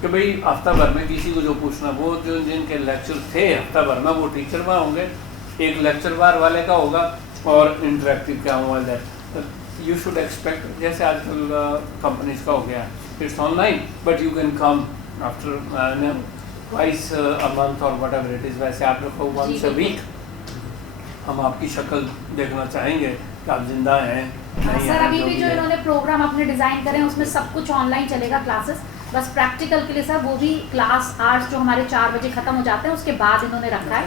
कि भाई हफ्ता भर में किसी को जो पूछना, वो जो जिनके लेक्चर थे हफ्ता भर में वो टीचर वहाँ होंगे, एक लेक्चर बार वाले का होगा और इंटरेक्टिव क्या हुआ। यू शुड एक्सपेक्ट जैसे आजकल कंपनीज का हो गया, it's online but you can come after twice a month और वट एवर इट इज़। वैसे आप लोग को वंस अ वीक हम आपकी शक्ल देखना चाहेंगे कि आप जिंदा हैं नहीं सर। हैं, अभी भी जो इन्होंने प्रोग्राम अपने डिजाइन करे हैं उसमें सब कुछ ऑनलाइन चलेगा क्लासेस, बस प्रैक्टिकल के लिए सर वो भी क्लास आवर्स जो हमारे 4 बजे खत्म हो जाते हैं उसके बाद इन्होंने रखा है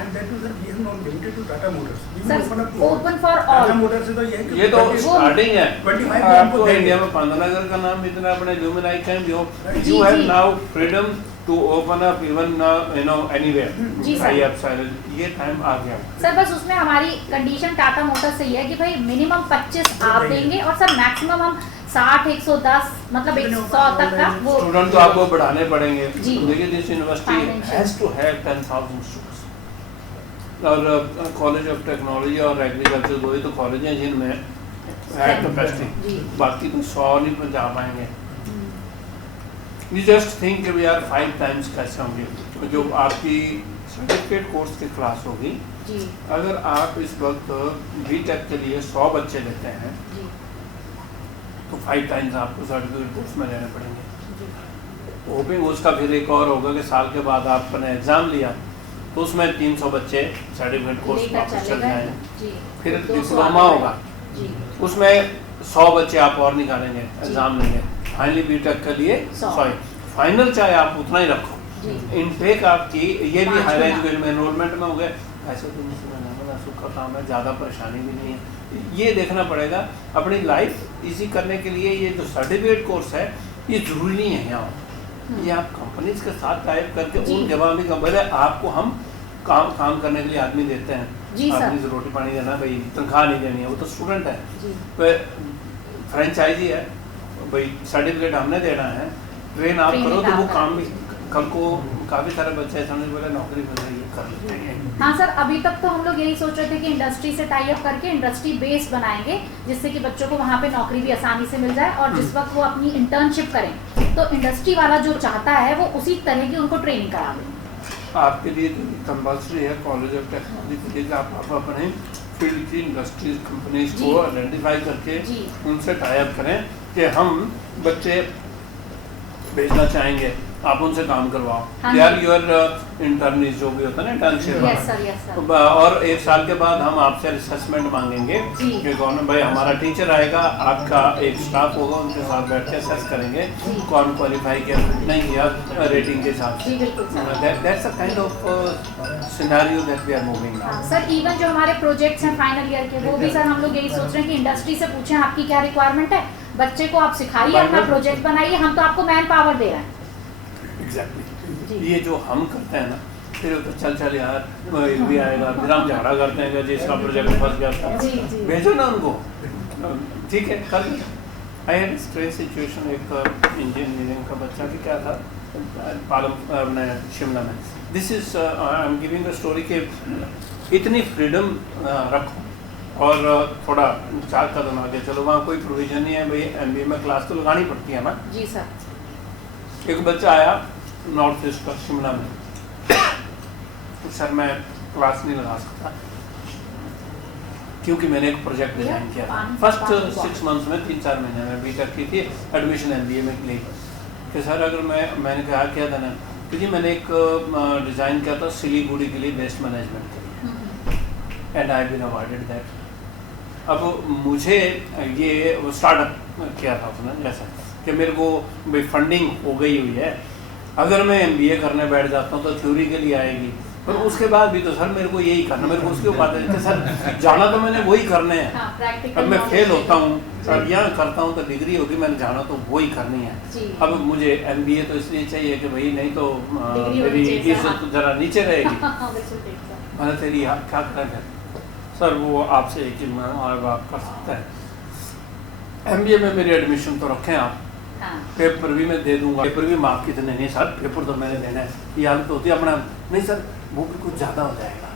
सर, ओपन फॉर ऑल। ये तो स्टार्टिंग है। आपको इंडिया में पांडवनगर का नाम इतना अपने alumni camp you have now freedom to open up even you know anywhere. जी सर, ये टाइम आ गया सर। बस उसमें हमारी कंडीशन टाटा मोटर्स से ये है कि भाई मिनिमम 25 आप देंगे और सर मैक्सिमम हम 60 110 मतलब 100 तक का वो स्टूडेंट तो आपको बढ़ाने पड़ेंगे। जी। देखिए this university has to have 10,000 students और कॉलेज ऑफ टेक्नोलॉजी और एग्रीकल्चर दो ही तो कॉलेज हैं जिनमें है कैपेसिटी, बाकी तो 100 नहीं पहुंचा पाएंगे। You just think we are 5 times कैसे होंगे। जो आपकी सर्टिफिकेट कोर्स की क्लास होगी जी। अगर आप इस वक्त बीटेक के लिए 100 बच्चे लेते हैं जी। तो 5 times आपको सर्टिफिकेट कोर्स में लेने पड़ेंगे। होपिंग उसका फिर एक और होगा कि साल के बाद आपने एग्ज़ाम लिया तो उसमें 300 बच्चे सर्टिफिकेट कोर्स वापस चल जाएंगे, फिर डिप्लोमा होगा उसमें 100 बच्चे आप और निकालेंगे एग्ज़ाम लेंगे, फाइनली बीटेक के लिए 100, फाइनल चाहे आप उतना ही रखो, इनटेक आपकी ये भी हायर एजुकेशन में एनरोलमेंट में हो गए, ऐसे तो सुख का काम है, ज़्यादा परेशानी भी नहीं है। ये देखना पड़ेगा अपनी लाइफ इजी करने के लिए ये जो सर्टिफिकेट कोर्स है ये ज़रूरी नहीं है यहाँ, ये आप कंपनीज के साथ टाइप करके उन जवाब भी कंपनी आपको हम काम करने के लिए आदमी देते हैं, आदमी से रोटी पानी देना भाई, तनख्वाह नहीं देनी है, वो तो स्टूडेंट है, फ्रेंचाइजी है भाई, सर्टिफिकेट हमने देना है, ट्रेन आप करो तो वो काम भी कल को काफ़ी सारे बच्चे ऐसा नहीं बोला नौकरी मिल रही है कर लेते हैं। हाँ सर, अभी तक तो हम लोग यही सोच रहे थे कि इंडस्ट्री से टाई अप करके इंडस्ट्री बेस बनाएंगे जिससे कि बच्चों को वहाँ पे नौकरी भी आसानी से मिल जाए और जिस वक्त वो अपनी इंटर्नशिप करें तो इंडस्ट्री वाला जो चाहता है वो उसी तरह की उनको ट्रेनिंग करा दें। आपके लिए कंपल्सरी है कॉलेज ऑफ टेक्नोलॉजी के लिए आप अपने फील्ड की इंडस्ट्रीज कंपनीज को आइडेंटिफाई करके उनसे टाई अप करें कि हम बच्चे भेजना चाहेंगे, आप उनसे काम करवाओ, दे आर योर इंटर्नीज जो भी होता है ना इंटर्नशिप, और 1 साल के बाद हम आपसे असेसमेंट मांगेंगे कि कौन भाई हमारा टीचर आएगा, आपका एक स्टाफ होगा, उनके साथ बैठ के असेस करेंगे कौन क्वालिफाई किया नहीं किया रेटिंग के हिसाब से, that's a kind of scenario that we are moving now. Sir even जो हमारे प्रोजेक्ट्स हैं फाइनल ईयर के वो भी सर हम लोग यही सोच रहे हैं कि इंडस्ट्री से पूछें आपकी क्या रिक्वायरमेंट है, बच्चे को आप सिखाइए, अपना प्रोजेक्ट बनाइए, हम तो आपको मैन पावर दे रहे हैं। एग्जैक्टली ये जो हम करते हैं ना फिर तो चल यार भी आएगा, फिर हम झगड़ा करते हैं कि जिसका प्रोजेक्ट फंस गया था भेजो ना उनको, ठीक है कर। आई हैड स्ट्रेस सिचुएशन, एक इंजीनियरिंग का बच्चा भी क्या था पालम शिमला में, this is I am giving a story के इतनी फ्रीडम रखो और थोड़ा 4 कदम आगे चलो, वहाँ कोई प्रोविजन नहीं है भाई, MBA में क्लास तो लगानी पड़ती है ना। जी सर। एक बच्चा आया नॉर्थ ईस्ट का शिमला में, सर मैं क्लास नहीं लगा सकता क्योंकि मैंने एक प्रोजेक्ट डिजाइन किया था, फर्स्ट 6 मंथ्स में 3-4 महीने में बीटेक की थी, एडमिशन MBA में के लिए कि सर अगर मैंने कहा क्या था ना क्योंकि मैंने एक डिज़ाइन किया था सिलीगुड़ी के लिए वेस्ट मैनेजमेंट के लिए, and I been avoided that. अब मुझे ये स्टार्टअप किया था उसने जैसा कि मेरे को भाई फंडिंग हो गई हुई है, अगर मैं MBA करने बैठ जाता हूँ तो थ्योरी के लिए आएगी, पर उसके बाद भी तो सर मेरे को यही करना, मेरे को उसके ऊपर कि सर जाना तो मैंने वही करने हैं, अब मैं फेल होता हूँ और यहाँ करता हूँ तो डिग्री होगी, मैंने जाना तो वही करनी है। अब मुझे MBA तो इसलिए चाहिए कि भाई नहीं तो मेरी इज्जत जरा नीचे रहेगी। मैंने तेरी यार क्या करें सर, वो आपसे एक ही और बात कर सकता है, MBA में मेरी एडमिशन तो रखें आप, पेपर भी मैं दे दूंगा, पेपर भी माफ कितने नहीं सर, पेपर तो मैंने देना है, ये हालत होती है अपना, नहीं सर वो भी कुछ ज़्यादा हो जाएगा।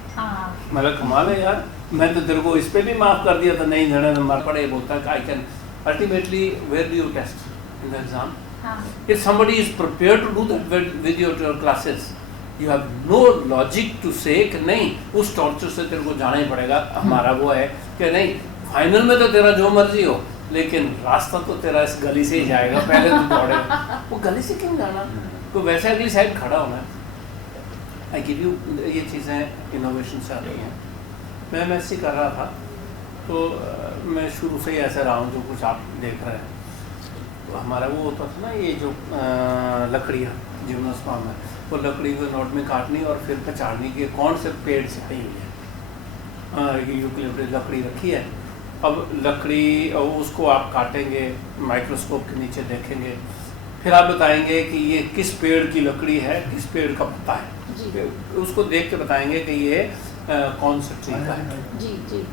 मैं कमाल है यार, मैं तो तेरे को इस पर भी माफ़ कर दिया था, नहीं देना नंबर पड़े, बोलता है I can ultimately where do you test in the exam, if somebody is prepared to do that with your classes, you have no logic to say कि नहीं उस टॉर्चर से तेरे को जाना ही पड़ेगा। हमारा वो है कि नहीं फाइनल में तो तेरा जो मर्जी हो लेकिन रास्ता तो तेरा इस गली से ही जाएगा, पहले तो दौड़ेगा, वो गली से क्यों जाना, तो वैसे अगली साइड खड़ा होना है। आई गिव यू, ये चीज़ें इनोवेशन से आती हैं। मैं MSc कर रहा था तो मैं शुरू से ही ऐसा रहा हूँ जो कुछ आप देख रहे हैं, तो हमारा वो होता था ना ये जो लकड़ियाँ जिम्नोस्पर्म है, वो लकड़ी को नोट में काटनी और फिर पचाड़नी की कौन से पेड़ से आई हुई है, यूकलिप्टस लकड़ी रखी है, अब लकड़ी उसको आप काटेंगे, माइक्रोस्कोप के नीचे देखेंगे, फिर आप बताएंगे कि ये किस पेड़ की लकड़ी है, किस पेड़ का पत्ता है, उसको देख के बताएंगे कि ये कौन सा ट्री का है। जी जी।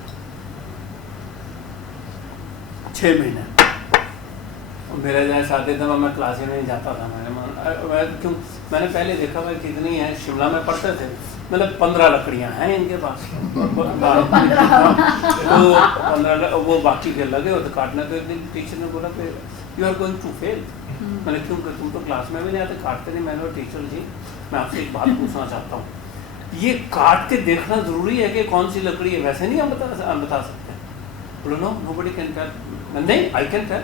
6 महीने मेरे जैसे आते थे, मैं क्लास ही नहीं जाता था, मैंने पहले देखा भाई कितनी है, शिमला में पढ़ते थे, मतलब 15 लकड़ियाँ हैं इनके पास, तो 15 वो बाकी के लगे और तो काटना, तो एक दिन टीचर ने बोला कि you are going to fail. मैंने क्यों, तुम तो क्लास में भी नहीं आते, काटते नहीं। मैंने टीचर जी मैं आपसे एक बात पूछना चाहता हूँ, ये काट के देखना जरूरी है कि कौन सी लकड़ी है, वैसे नहीं हम बता सकते। बोलो नो नोबडी कैन टेल। नहीं I can tell.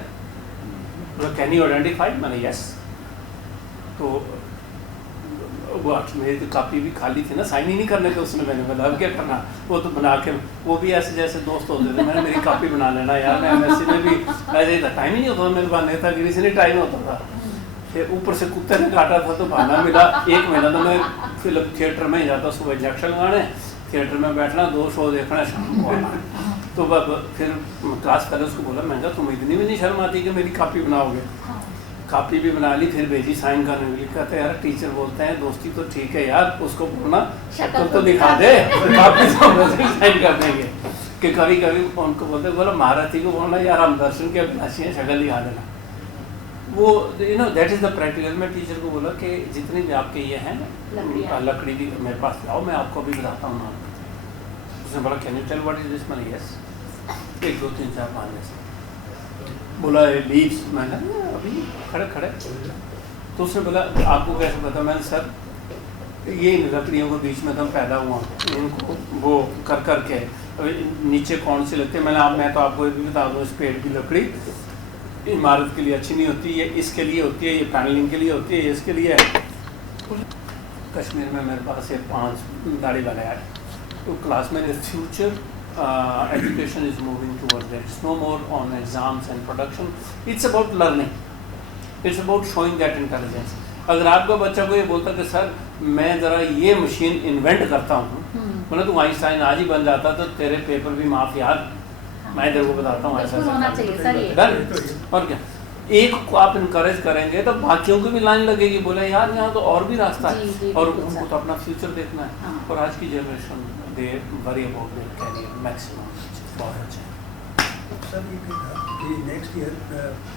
Can you identify? मैंने यस। तो वो मेरी तो कापी भी खाली थी ना, साइन ही नहीं करने थे उसने, मैंने बोला अब क्या करना, वो तो बना के, वो भी ऐसे जैसे दोस्त होते थे, मैंने मेरी कापी बना लेना यार, मैं एमएससी में भी ऐसे ही था, टाइम ही नहीं होता था मेरे पास, नेतागिरी से नहीं टाइम होता था। फिर ऊपर से कुत्ते ने काटा था तो बहाना मिला, 1 महीना तो मैं फिल्म थिएटर में ही जाता, सुबह इंजेक्शन लगाने, थिएटर में बैठना, 2 शो देखना, शाम को आना। तो फिर क्लास कर उसको बोला, मैं तुम इतनी भी नहीं शर्म आती कि मेरी कापी बनाओगे। कापी भी बना ली, फिर भेजी साइन करने के लिए। कहते यार टीचर बोलते हैं दोस्ती तो ठीक है यार, उसको बोलना शक्ल तो दिखा दे, कापी तो साइन कर देंगे। कि कभी कभी उनको बोलते, बोला महारथी को बोलना यार हम दर्शन के अभिलाषी हैं, शक्ल दिखा देना। वो you know that is the practical. मैं टीचर को बोला कि जितनी भी आपके ये हैं लकड़ी भी मेरे पास लाओ, मैं आपको अभी बताता हूँ नाम। उसने बोला can you tell what is this? मैंने यस, 1 2 3 4 5 ऐसे बोला लीव्स। मैंने अभी खड़े खड़े। तो उसने बोला आपको कैसे पता? मैंने सर ये इन लकड़ियों के बीच में तो पैदा हुआ, इनको वो कर कर के नीचे कौन सी लगती है। मैं तो आपको ये भी बता दूँ, इस पेड़ की लकड़ी इमारत के लिए अच्छी नहीं होती, ये इसके लिए होती है, ये पैनलिंग के लिए होती है, ये इसके लिए है। कश्मीर में मेरे पास ये 5 दाढ़ी वाले आए तो क्लास में future education is moving towards that. It's no more on exams and production. It's about learning. It's about showing that intelligence. अगर आपका बच्चा को ये बोलता कि सर मैं ज़रा ये मशीन इन्वेंट करता हूँ, बोला तू आइंस्टाइन आज ही बन जाता तो तेरे पेपर भी माफ यार, मैं तेरे को बताता हूँ ऐसा होना चाहिए सर ये। और क्या, एक को आप इनकरेज करेंगे तो बाकियों की भी लाइन लगेगी, बोले यार यहाँ तो और भी रास्ता है, और उनको तो अपना फ्यूचर देखना है। और आज की generation they worry about their career maximum, बहुत अच्छा है। सर ये कि next year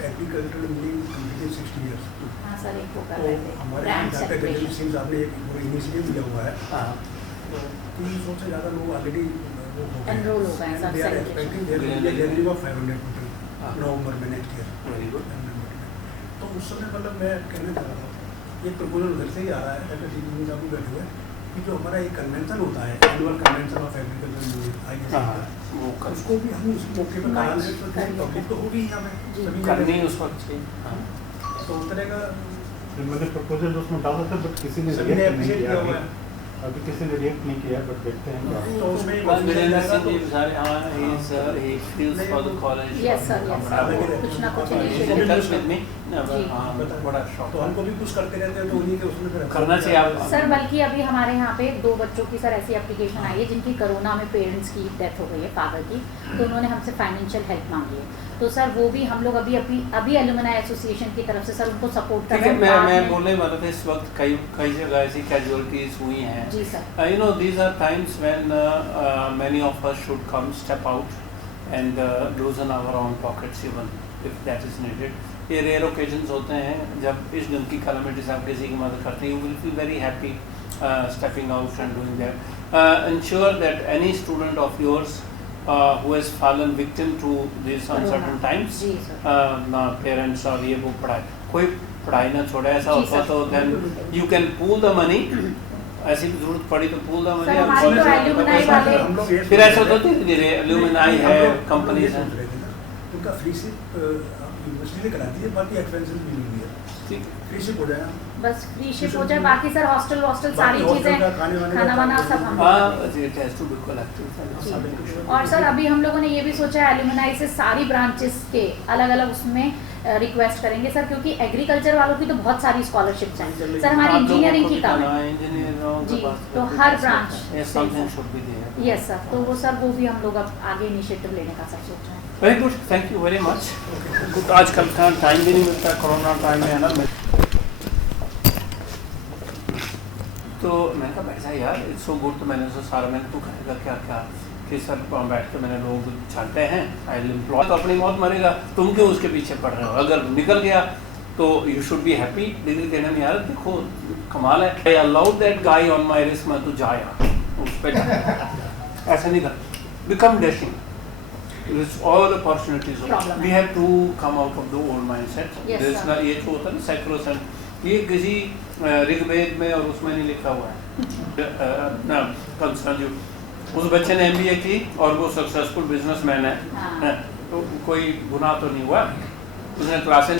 agriculture engineering completed 60 years. हां सर, एक वो कर रहे थे हमारे यहाँ जाकर ग्रेजुएट सिंस आपने एक इनिशिएटिव लिया हुआ है। हां, तो 300 से ज़्यादा लोग ऑलरेडी एनरोल हो गए हैं sir. They are expecting there of 500 people November में नेक्स्ट ईयर। Very good. तो उस समय मतलब मैं कहना चाह रहा था, एक प्रपोजल उधर से ही आ रहा है, डॉक्टर जी ने आपको बैठे हुए कि जो हमारा एक कन्वेंशन होता है, annual convention of agriculture engineering, उसको भी हम उस मौके पर करा लें तो पब्लिक तो होगी यहाँ पे सभी करनी उस वक्त से। तो उस तरह का मैंने प्रपोजल उसमें डाला था, बट किसी ने अप्रिशिएट किया हुआ है। अभी किसी ने रिएक्ट नहीं किया, बट देखते हैं। तो उसमें कुछ ना कुछ तो हमको भी कुछ करते रहते हैं, तो उन्हीं के उसमें करना चाहिए आप सर। बल्कि अभी हमारे यहाँ पे 2 बच्चों की सर ऐसी एप्लीकेशन आई है जिनकी कोरोना में पेरेंट्स की डेथ हो गई है, फादर की, तो उन्होंने हमसे फाइनेंशियल हेल्प मांगी है। तो सर वो भी हम लोग अभी एलुमनाई एसोसिएशन की तरफ से सर उनको सपोर्ट कर रहे हैं। मैं बोलने वाला था, इस वक्त कई जगह ऐसी कैजुअलिटीज हुई हैं। जी sir. You know these are times when many of us should come step out and loosen our own pockets even if that is needed. ये रेयर ओकेजन्स होते हैं जब इस ढंग की कैलेमिटीज आप किसी की मदद करते हैं, you will feel very happy stepping out and doing that. Ensure that any student of yours who has fallen victim to these uncertain times, parents और ये वो कोई पढ़ाई ना छोड़े। ऐसा होता तो then you can pool the money, ऐसी भी जरूरत पड़ी तो पूल द मनी। फिर ऐसा होता धीरे धीरे एल्यूमिनाई है, कंपनीज हैं, उनका फ्री शिप यूनिवर्सिटी करा दी है, बाकी एक्सपेंसेस भी मिल गया, ठीक फ्री शिप हो जाए, बस फ्री शिप हो जाए, बाकी सर हॉस्टल सारी चीजें, खाना वाना सब हम। और सर अभी हम लोगों ने ये भी सोचा है एल्यूमिनाई से सारी ब्रांचेस के अलग अलग उसमें रिक्वेस्ट करेंगे सर, क्योंकि एग्रीकल्चर वालों की तो बहुत सारी स्कॉलरशिप्स हैं सर, हमारी इंजीनियरिंग की कम है जी, तो हर ब्रांच यस सर, तो वो सर वो भी हम लोग अब आगे इनिशिएटिव लेने का सर सोच रहे हैं। Very good, thank you very much. Good, आजकल टाइम भी नहीं मिलता, कोरोना टाइम में है ना। तो मैंने कहा बैठा यार इट्स सो गुड, तो मैंने सारा मैंने तू कहेगा क्या क्या कि सर बैठ के मैंने लोग छानते हैं, आई विल एम्प्लॉय, तो अपनी मौत मरेगा, तुम क्यों उसके पीछे पड़ रहे हो? अगर निकल गया तो you should be happy. Degree देने में यार देखो कमाल है, I allowed that guy on my risk, मैं तू जा यार उस पर ऐसा नहीं कर, become dashing, all opportunities. We have to come out of the old mindset. There is not, ये जो होता है ना सैक्रोसेंट, ये किसी ऋग्वेद में और उसमें नहीं लिखा हुआ है ना। कंसर्न उस बच्चे ने MBA की और वो सक्सेसफुल बिजनेसमैन है, तो कोई गुनाह तो नहीं हुआ, उसने क्लासेस